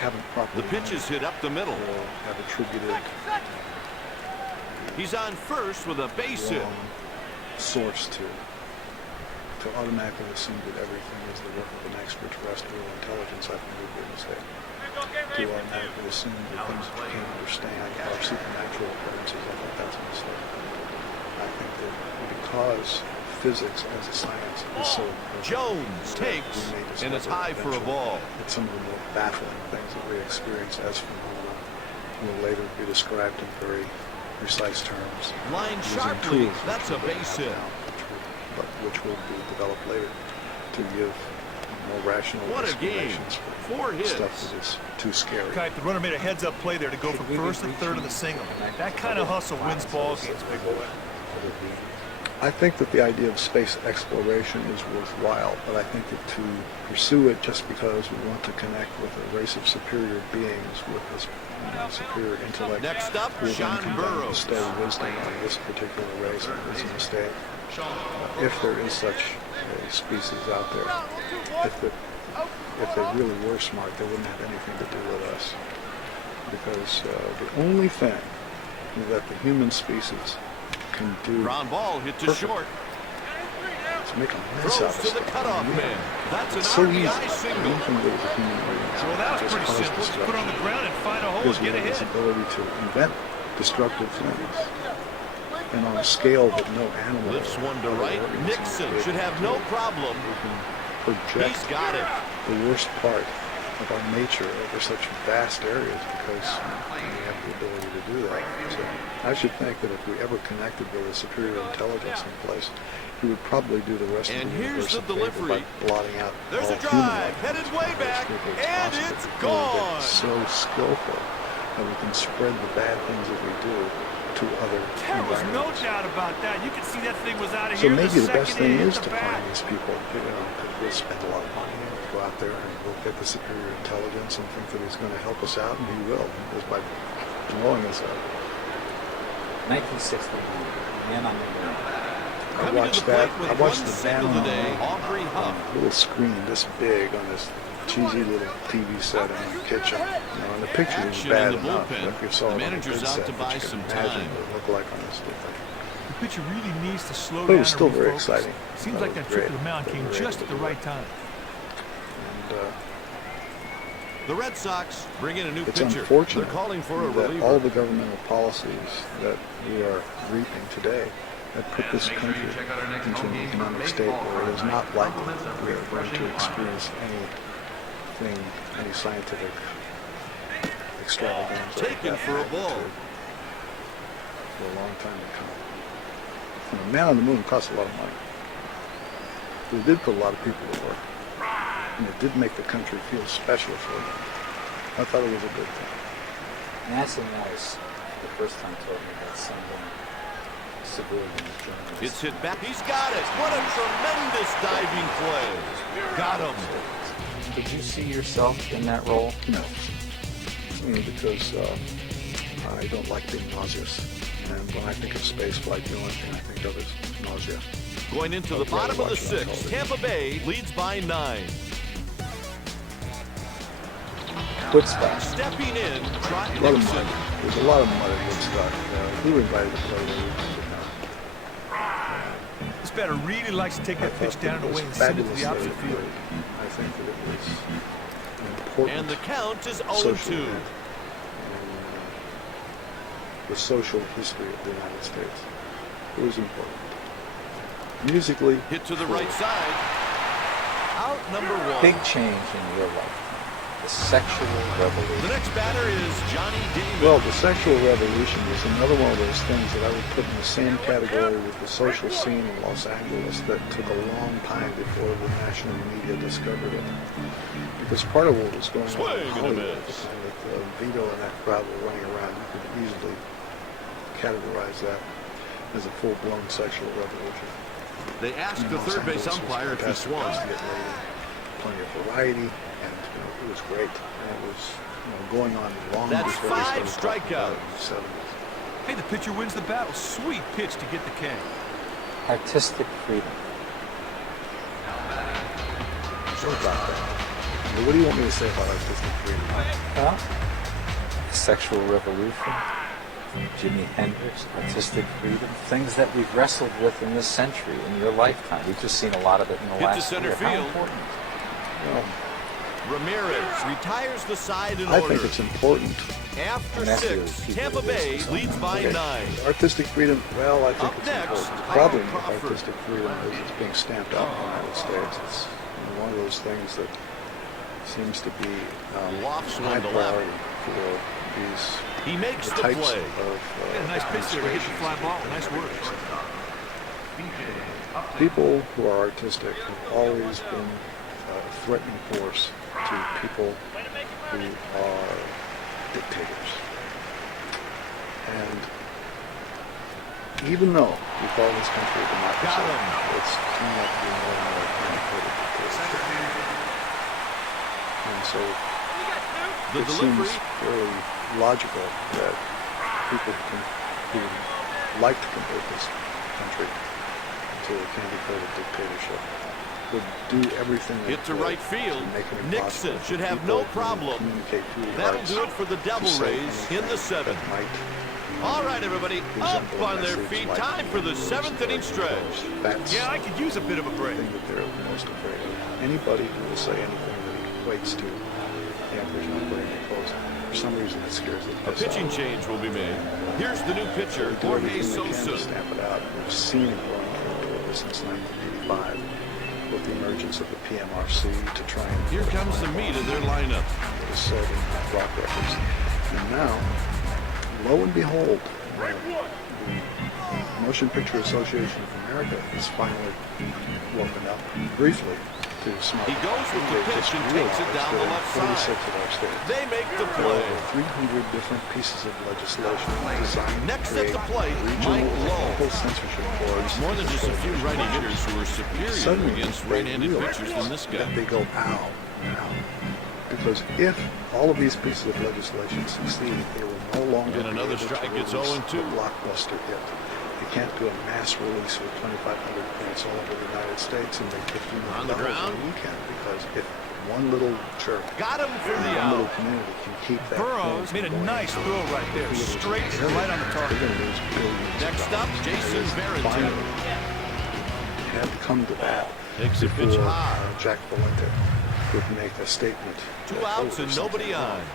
haven't properly. The pitch is hit up the middle. Or have attributed He's on first with a base hit. Source to automatically assume that everything is the work of an extraterrestrial intelligence. I think would be a mistake. To automatically assume that things that you can't understand are supernatural occurrences. I think that's a mistake. I think that because physics as a science is so Jones takes, and it's high for a ball. That some of the more baffling things that we experience as phenomena will later be described in very precise terms. Line sharply, that's a base hit. Which will be developed later to give more rational explanations for stuff that is too scary. Kite, the runner made a heads-up play there to go from first to third of the single. That kind of hustle wins ball games, big boy. I think that the idea of space exploration is worthwhile, but I think that to pursue it just because we want to connect with a race of superior beings with this superior intellect, next up, Sean Burrows, bestow wisdom on this particular race is a mistake. If there is such a species out there, if they really were smart, they wouldn't have anything to do with us. Because the only thing that the human species can do ground ball hit to short. To make a mess out of to the cutoff man. That's an so RBI single. Anything that is a human being. Well, that was pretty simple. Just put it on the ground and find a hole and get ahead. This ability to invent destructive things. And on a scale that no animal lifts one to right. Nixon should have no problem. He's got it. The worst part of our nature over such vast areas because we have the ability to do that. So I should think that if we ever connected with a superior intelligence in place, he would probably do the rest of the universe here's the delivery. By blotting out There's a drive, headed way back, and it's gone. So skillful that we can spread the bad things that we do to other There was no doubt about that. You could see that thing was out of so here. So maybe the best thing is to find these people, because we'll spend a lot of money and go out there and we'll get the superior intelligence and think that he's going to help us out, and he will, just by blowing us up. 1961, Man on the Moon. I watched that. I watched the Man on the Moon on a little screen this big on this cheesy little TV set in the kitchen. And the picture was bad enough. If you saw the it manager's on the out to buy some time. What it looked like on this thing. The pitcher really needs to slow down. But it was still and very refocus. exciting. Seems like that trip to the mound came just at the right time. And the Red Sox bring in a new it's pitcher. Unfortunate They're calling for a that reliever. all the governmental policies that we are reaping today that put this country into an economic state where it is not likely that we are going to experience any scientific extravaganza. Taken for a ball. For a long time to come. Man on the Moon cost a lot of money. But it did put a lot of people to work. And it did make the country feel special for them. I thought it was a good thing. NASA and I was the first time talking about someone civilian journalist. It's hit back. He's got it. What a tremendous diving play. Got him. Did you see yourself in that role? No. Because I don't like being nauseous. And when I think of space flight, the only thing I think of is nausea. Going into the bottom of the sixth, Tampa Bay leads by 9. Woodstock. Stepping in, Trot A lot of Nixon. mud. There's a lot of mud at Woodstock. We were invited to play there. This batter really likes to take that pitch down and away and send it to the opposite field. I think that it was important. And the count is social 0-2. event in the social history of the United States. It was important. Musically, Hit to the right side. Out number 1. Big change in your life. The sexual The revolution. next batter is Johnny Damon. well, the sexual revolution is another one of those things that I would put in the same category with the social scene in Los Angeles that took a long time before the national media discovered it. Because part of what was going on in Hollywood at the time that Vito and that crowd were running around, you could easily categorize that as a full-blown sexual revolution. They asked In the Los third base Angeles, it was umpire if he fantastic swung. place to get laid in. Plenty of variety, and it was great. And it was going on long That's before they 5 started talking about it strikeouts. in the 70s. Hey, the pitcher wins the battle. Sweet pitch to get the K. Artistic freedom. So about that. What do you want me to say about artistic freedom? Well, sexual revolution, Jimi Hendrix, artistic freedom, things that we've wrestled with in this century, in your lifetime. We've just seen a lot of it in the Hit to last center year. How field. important? Well, Ramirez retires the side in I order. think it's important. After And that's 6, the people Tampa that Bay listen to leads by Okay. 9. Artistic freedom, well, I think Up it's next, important. The Kyle problem with Crawford. artistic freedom is it's being stamped out in the United States. It's one of those things that seems to be Lofts high one to left. priority for these He makes the types play. of Yeah, nice pitch there to hit the fly ball. Nice work. people who are artistic have always been a threatening force to people who are dictators. And even though we call this country a democracy, Got him. it's coming up to be more and more democratic dictatorship. And so The it delivery. seems fairly logical that people who would like to convert this country to a candy coated dictatorship would do everything they Hit to could right field. to make it Nixon impossible should for have people no who problem. communicate through the That'll arts do it for the Devil to say Rays in anything the 7th. that might All right, everybody, up resemble a on their message feet. like Time for the 7th inning stretch. That's Yeah, I could use a bit of a the break. thing that they're most afraid of. Anybody who will say anything that equates to the Emperor's not putting it close, for some reason that scares the A piss out pitching of them. change will be made. Here's the new pitcher, We do Jorge everything we can to Sosa. stamp it out. We've seen it growing for since 1985 with the emergence of the PMRC to try and Here comes the meat of their lineup. that was sold in rock records. And now, lo and behold, the Motion Picture Association of America has finally woken up briefly to smell. He goes with the They pitch just and takes it realized down the that in left 46 side. of our states, They make the there are play. over 300 different pieces of legislation designed Next to at the create plate, regional Mike and Lowe. local censorship boards. More than just a few righty hitters who are superior Suddenly, against they right-handed realize pitchers than this guy. that they go, ow, now. Because if all of these pieces of legislation succeed, they will no longer And another be able strike, to it's release 0-2. a blockbuster hit. You can't do a mass release with 2,500 prints all over the United States and make $50 On million the ground. in a weekend, because if one little church, Got him for the one little out. community can keep that Burrows film made a from going nice on, throw right there. they're Straight gonna lose right on the target. They're going to lose billions of Next dollars. up, Jason It is Barrington. finally had come to that Takes a pitch before high. Jack Valente would make a statement. 2 that, outs oh, and there's nobody something on. wrong.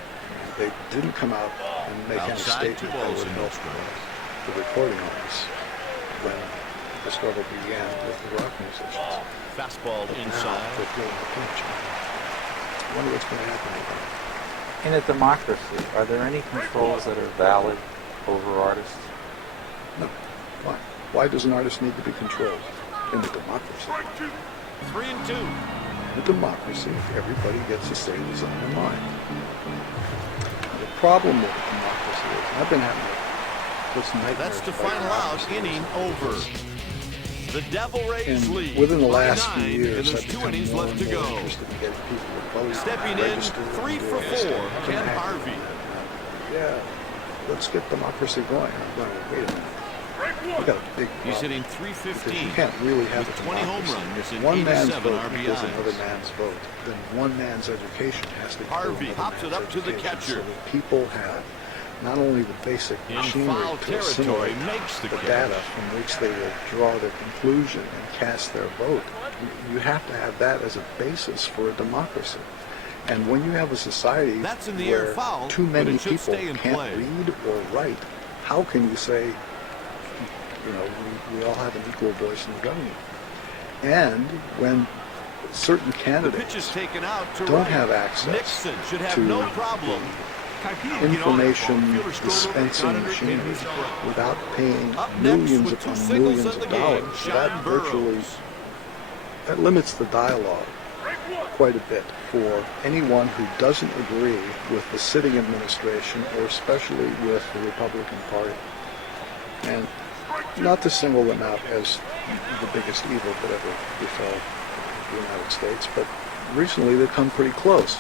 They didn't come out and make any Outside, 2 statement that balls would and no help strikes. the recording artists when the struggle began with the rock musicians. Fastball Now inside. they're feeling the pinch. I wonder what's going to happen with them. In a democracy, are there any controls that are valid over artists? No. Why? Why does an artist need to be controlled? In a democracy. 3-2. In a democracy, everybody gets to say what's on their mind. The problem with a democracy is, I've been having this nightmare. That's the final out, inning over. The Devil Rays And lead within the by last 9, few years, and there's I've 2 become innings more left and to more go. interested in getting people to vote. Stepping in, register, 3 and for do this. 4, I've been Ken happy Harvey. with that. Yeah, let's get democracy going. I'm going, wait a minute. We got a big problem. He's hitting Because you .315 can't really have with a 20 home democracy. runs and One man's 87 vote equals RBIs. another man's vote. Then one man's education has to equal Harvey another pops it man's up to the education, catcher. so that people have not only the basic In machinery foul to territory, assimilate makes the the catch. data from which they will draw their conclusion and cast their vote. You have to have that as a basis for a democracy. And when you have a society That's in the air where foul, too but many it should people stay in can't play. read or write, how can you say, you know, we all have an equal voice in the government? And when certain The pitch candidates is taken out to don't right. have access Nixon should have to no problem. information dispensing machinery without paying Up next millions with 2 upon singles millions in the of game, dollars, Sean that virtually Burrows. that limits the dialogue quite a bit for anyone who doesn't agree with the sitting administration, or especially with the Republican Party. And not to single them out as the biggest evil that ever befell the United States, but recently they've come pretty close,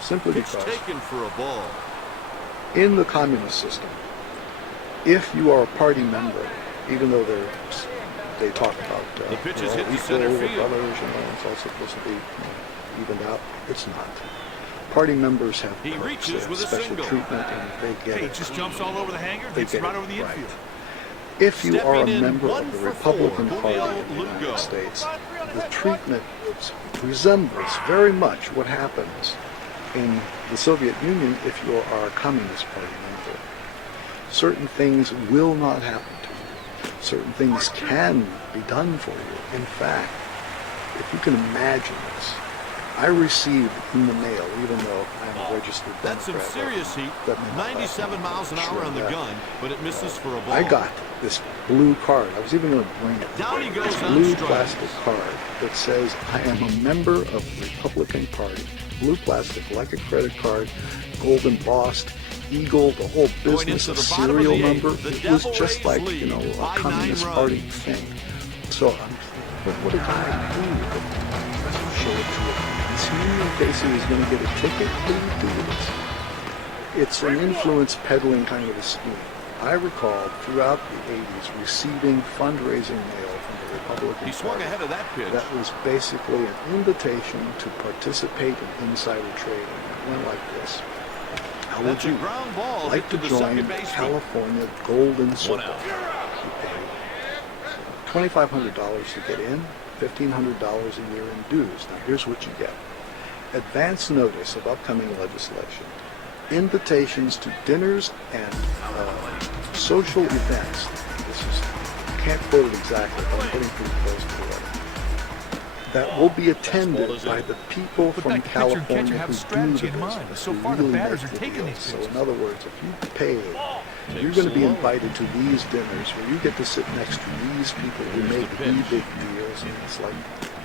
simply It's because taken for a ball. in the communist system, if you are a party member, even though they talk about The pitch is we're all hit to equal, center we're field. brothers, you know, it's all supposed to be evened out. It's not. Party members have He perks, reaches with a special single. treatment, and they get Hey, it. just jumps all over the hanger, They gets get right it over the right. infield. If you are a Stepping in, member 1 of the for Republican 4, Party Julio of the United Lugo. States, the treatment resembles very much what happens in the Soviet Union if you are a Communist Party member. Certain things will not happen to you. Certain things can be done for you. In fact, if you can imagine this, I received in the mail, even though I'm a registered That's some Democrat, serious heat. that may not 97 last miles an long, hour sure on the that. gun, but it misses for a ball. I got this blue card. I was even going to bring it. Down he goes This on blue strike. plastic card that says I am a member of the Republican Party. Blue plastic, like a credit card, gold embossed, eagle, the whole Going business, into a the bottom of serial the eighth, number. the It was Devil just Rays like, lead you know, by a Communist 9 Party runs. thing. So I'm what a guy do with it. Let's show it to you. It's in case he was going to get a ticket. What do you do with it? It's an influence peddling kind of a scheme. I recall throughout the 80s receiving fundraising mail from the Republican He swung Party ahead of that pitch. that was basically an invitation to participate in insider trading. It went like this. How would That's a you ground ball like hit to to the join second the baseman. California Golden Circle? You pay $2,500 to get in, $1,500 a year in dues. Now here's what you get. Advance notice of upcoming legislation, invitations to dinners and social events. This is, I can't quote it exactly, but I'm getting pretty close to the letter. That will be attended by the people But from that pitcher and catcher California have a who do strategy the in mind. business, So who far, the really batters make are the taking deals. these So pitches. in other words, if you pay, you're going to be invited to these dinners where you get to sit next to these people who make the big deals, and it's like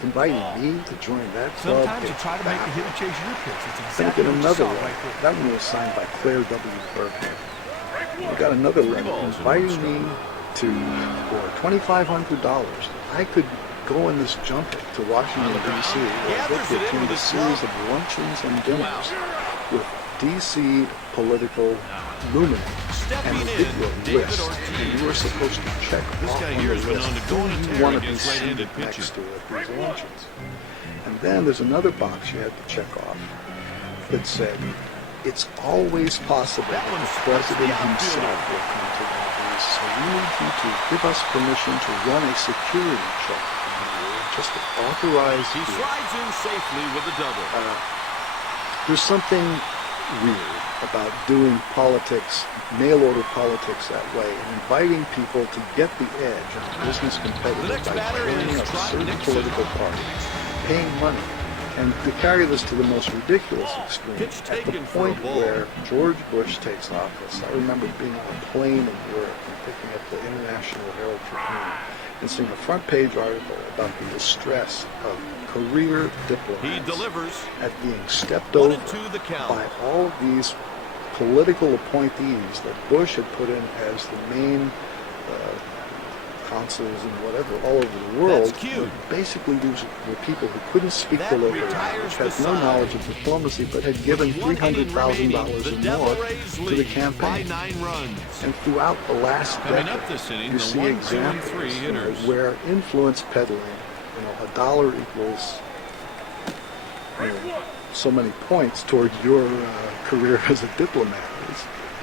inviting me to join that club. Sometimes you try to make the hitter chase your pitch. It's Then I exactly get what you another saw one. right there. That one was signed by Claire W. Bergman. I got another letter inviting me to for $2,500. I could go on this junket to Washington, D.C. where I get Gathers to it in attend with a his series glove. of luncheons and dinners with D.C. political luminaries. Stepping And they in, give you a David list, Ortiz. and you are supposed to check This off guy on here the has been list known to go on a who tear you want to be against right-handed seated pitching. next to at these luncheons. And then there's another box you had to check off that said, it's always possible That that one's the president the outfielder. himself will come to one of these, so we need you to give us permission to run a security check on you, just to authorize He you. slides in safely with a double. There's something weird about doing politics, mail-order politics that way, and inviting people to get the edge on business The competitors next by batter joining is a Trot certain Nixon. political party, paying money And to carry this to the most ridiculous extreme, Pitch at the taken for a point ball. where George Bush takes office, I remember being on a plane in Europe and picking up the International Herald Tribune and seeing a front page article about the distress of career He diplomats delivers. at being stepped 1 over and 2 the count. by all of these political appointees that Bush had put in as the main consuls and whatever all over the world. That's cute. Basically, these were people who couldn't speak That the local retires language, had the no side. knowledge of diplomacy, but had given With 1 inning remaining, $300,000 the or Devil more Rays to the lead by campaign. 9 runs. And throughout the last Coming decade, up this inning, you the see 1, 2, and examples 3 hitters. where influence peddling, a dollar equals so many points towards your career as a diplomat.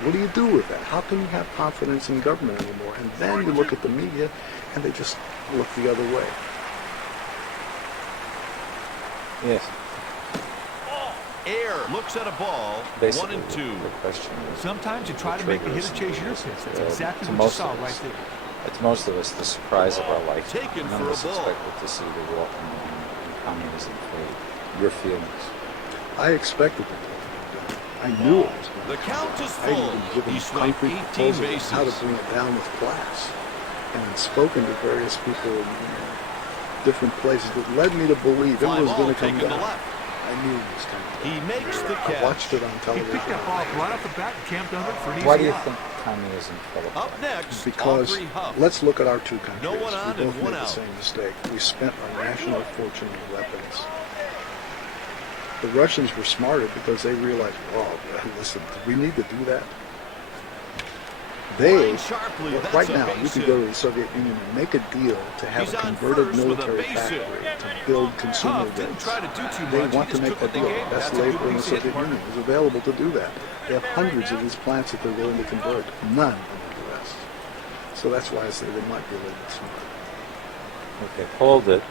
What do you do with that? How can you have confidence in government anymore? And then you look at the media, and they just look the other way. Yes. Air looks at a ball. Basically, 1 and 2. the question is, Sometimes you try to make the hitter chase your pitch. That's exactly what you saw right there. To most of us, the surprise of our life. Taken None for of a us ball. expected to see the walking in communism fade. Your feelings. I expected it. I knew it was going The to count is I had full. even given He swiped concrete 18 proposals on bases. how to bring it down with class, and spoken to various people in different places that led me to believe it Fly was ball going to come taken to down. left. I knew it was coming. He makes the I catch. watched it on He television. picked that ball up right off the bat and camped under it for an easy Why do you out. think communism fell apart? Up next, Because Aubrey Huff. let's look at our two countries. No one on we and both one made the out. same mistake. We spent our national fortune on weapons. The Russians were smarter because they realized, well, listen, do we need to do that? They, Line sharply, look, that's right a now, you base could hit. go to the Soviet Union and make a deal to have He's a on converted first with a military base hit. factory to build consumer Huff didn't goods. try to do too They much. want He to just make took that what deal. they gave. Best That's a good labor in the piece of hit, Soviet partner. Union is available to do that. They have hundreds of these plants that they're willing to convert. None in the U.S. So that's why I say they might be a little bit smarter. Okay, hold it.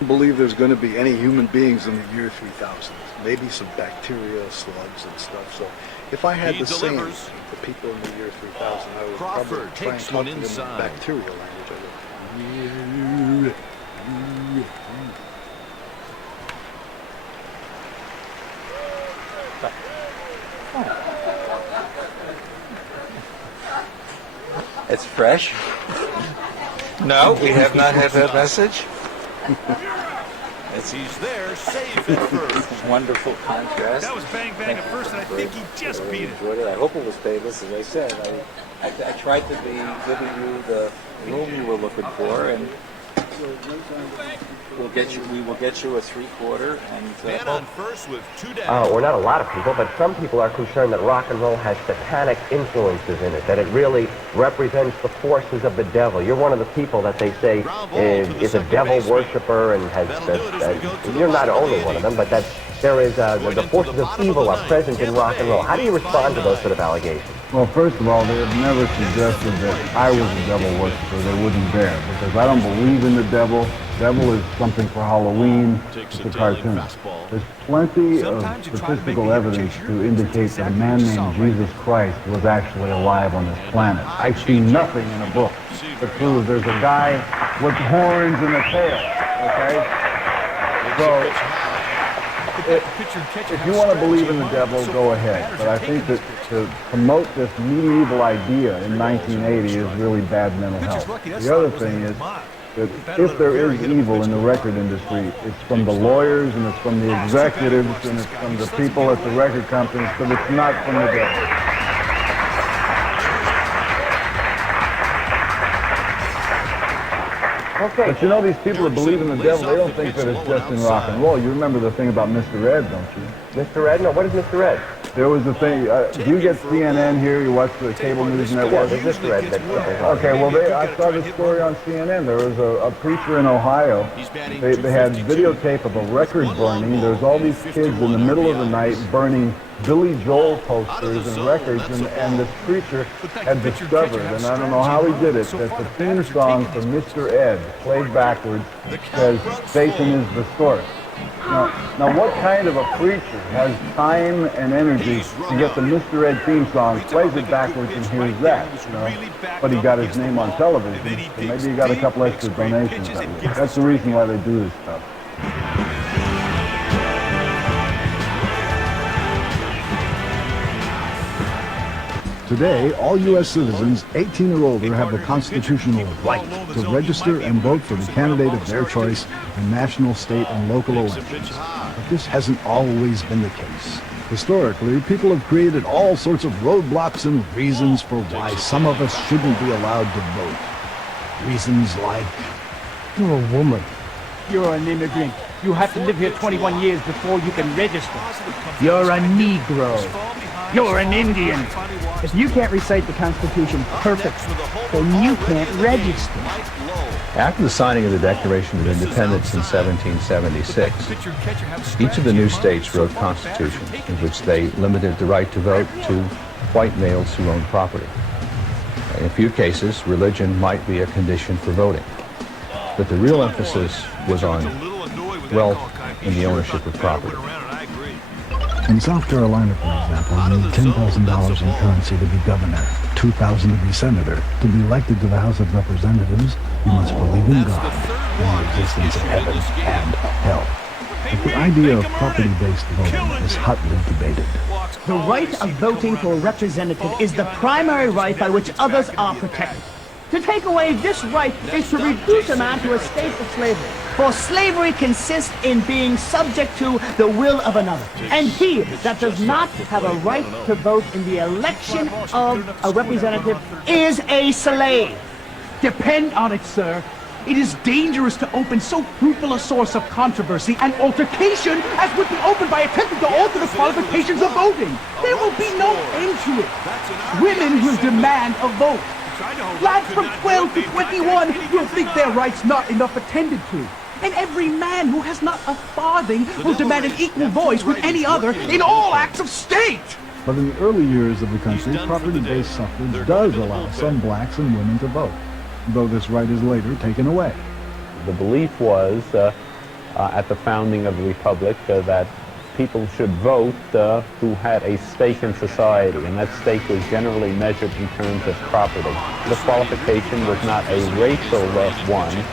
I believe there's going to be any human beings in the year 3000. Maybe some bacteria, slugs, and stuff. So if I had He to say delivers. the people in the year 3000, I would Crawford probably try and takes talk one to them in inside. bacterial language. It's fresh. No, we have not had that message. He's there, safe at first. Wonderful contrast. That was bang bang at first, and I think he just I beat it. enjoyed it. I hope it was painless, as I said. I tried to be giving you the room you were looking for, and we will get you a 3/4. And Man on first with 2 down. or not a lot of people, but some people are concerned that rock and roll has satanic influences in it, that it really represents the forces of the devil. You're one of the people that they say is a devil worshiper and has. You're not only one of them, but that there is the forces of evil are present in rock and roll. How do you respond to those sort of allegations? Well, first of all, they have never suggested that I was a devil worshiper. They wouldn't dare, because I don't believe in the devil. Devil is something for Halloween. It's a cartoon. There's plenty of statistical evidence to indicate that a man named Jesus Christ was actually alive on this planet. I've seen nothing in a book that proves there's a guy with horns and a tail, okay? So, if you want to believe in the devil, go ahead. But I think that to promote this medieval idea in 1980 is really bad mental health. The other thing is that if there is evil in the record industry, it's from the lawyers and it's from the executives and it's from the people at the record companies, but it's not from the devil. Okay. But you know, these people that believe in the devil, they don't think that it's just in rock and roll. You remember the thing about Mr. Ed, don't you? Mr. Ed? No, what is Mr. Ed? There was a thing, do you get CNN here? You watch the cable news network? Yeah, there's Mr. Ed. Okay, well, I saw this story on CNN. There was a preacher in Ohio. They had videotape of a record burning. There's all these kids in the middle of the night burning Billy Joel posters and records, and this preacher had discovered, and I don't know how he did it, that the theme song for Mr. Ed, played backwards, says, Satan is the source. Now, what kind of a preacher has time and energy to get the Mr. Ed theme song, plays it backwards, and hears that? You know? But he got his name on television, so maybe he got a couple extra donations that week. That's the reason why they do this stuff. Today, all U.S. citizens 18 or older have the constitutional right to register and vote for the candidate of their choice in national, state, and local elections. But this hasn't always been the case. Historically, people have created all sorts of roadblocks and reasons for why some of us shouldn't be allowed to vote. Reasons like, you're a woman. You're an immigrant. You have to live here 21 years before you can register. You're a Negro. You're an Indian. If you can't recite the Constitution perfectly, then you can't register. After the signing of the Declaration of Independence in 1776, each of the new states wrote constitutions in which they limited the right to vote to white males who owned property. In a few cases, religion might be a condition for voting, but the real emphasis was on wealth and the ownership of property. in South Carolina, for example, you need $10,000 in currency to be governor, $2,000 to be senator. To be elected to the House of Representatives, you must believe in God and the existence of heaven and hell. But the idea of property-based voting is hotly debated. The right of voting for a representative is the primary right by which others are protected. To take away this right is to reduce a man to a state of slavery. For slavery consists in being subject to the will of another. And he that does not have a right to vote in the election of a representative is a slave. Depend on it, sir. It is dangerous to open so fruitful a source of controversy and altercation as would be opened by attempting to alter the qualifications of voting. There will be no end to it. Women will demand a vote. Lads from 12 to 21 will think their rights not enough attended to. And every man who has not a farthing will demand an equal voice with any other in all acts of state. But in the early years of the country, property-based suffrage does allow some blacks and women to vote, though this right is later taken away. The belief was, at the founding of the Republic, that people should vote who had a stake in society, and that stake was generally measured in terms of property. The qualification was not a racial one,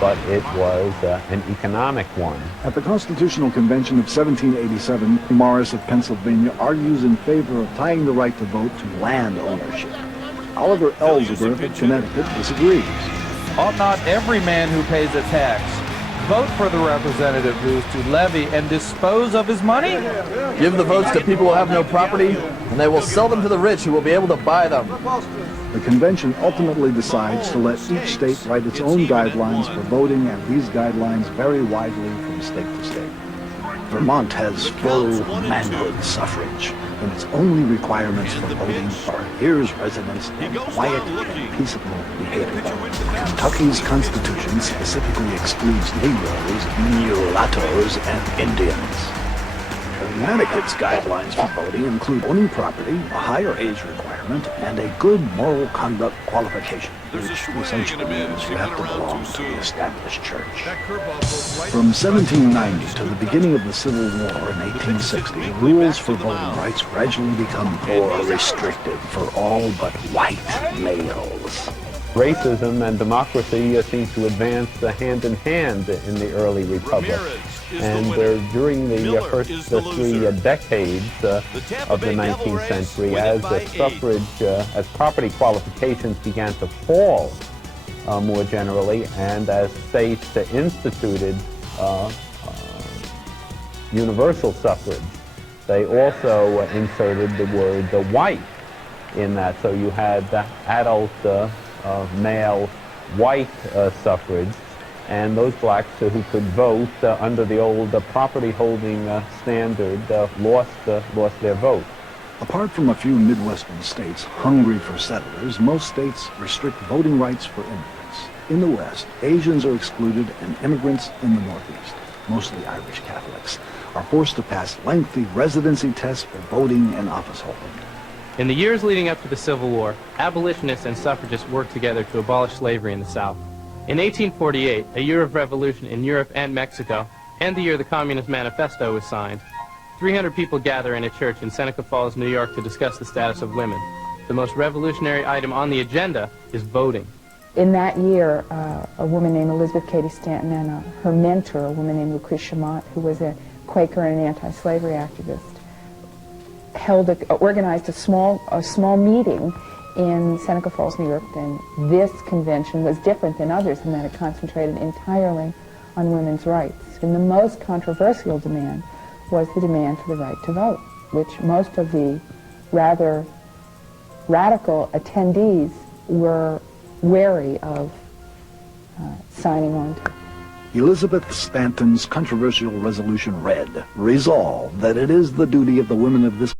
but it was an economic one. At the Constitutional Convention of 1787, Morris of Pennsylvania argues in favor of tying the right to vote to land ownership. Oliver Ellsworth of Connecticut disagrees. Ought not every man who pays a tax vote for the representative who is to levy and dispose of his money? Give the votes to people who have no property, and they will sell them to the rich who will be able to buy them. The convention ultimately decides to let each state write its own guidelines for voting, and these guidelines vary widely from state to state. Vermont has full manhood suffrage, and its only requirements for voting are year's residence and quiet and peaceable behavior. Kentucky's constitution specifically excludes Negroes, mulattoes, and Indians. Connecticut's guidelines for voting include owning property, a higher age requirement, and a good moral conduct qualification, which essentially means you have to belong to the established church. From 1790 to the beginning of the Civil War in 1860, rules for voting rights gradually become more restrictive for all but white males. Racism and democracy seem to advance hand in hand in the early republic. And during the first three decades of the 19th century, as suffrage, as property qualifications began to fall more generally, and as states instituted universal suffrage, they also inserted the word white in that. So you had adult male white suffrage, and those blacks who could vote under the old property-holding standard lost their vote. Apart from a few Midwestern states hungry for settlers, most states restrict voting rights for immigrants. In the West, Asians are excluded, and immigrants in the Northeast, mostly Irish Catholics, are forced to pass lengthy residency tests for voting and office holding. In the years leading up to the Civil War, abolitionists and suffragists worked together to abolish slavery in the South. In 1848, a year of revolution in Europe and Mexico, and the year the Communist Manifesto was signed. 300 people gather in a church in Seneca Falls, New York to discuss the status of women. The most revolutionary item on the agenda is voting. In that year, a woman named Elizabeth Cady Stanton and her mentor, a woman named Lucretia Mott, who was a Quaker and an anti-slavery activist, organized a small meeting in Seneca Falls, New York, and this convention was different than others in that it concentrated entirely on women's rights. And the most controversial demand was the demand for the right to vote, which most of the rather radical attendees were wary of signing on to. Elizabeth Stanton's controversial resolution read, "Resolved that it is the duty of the women of this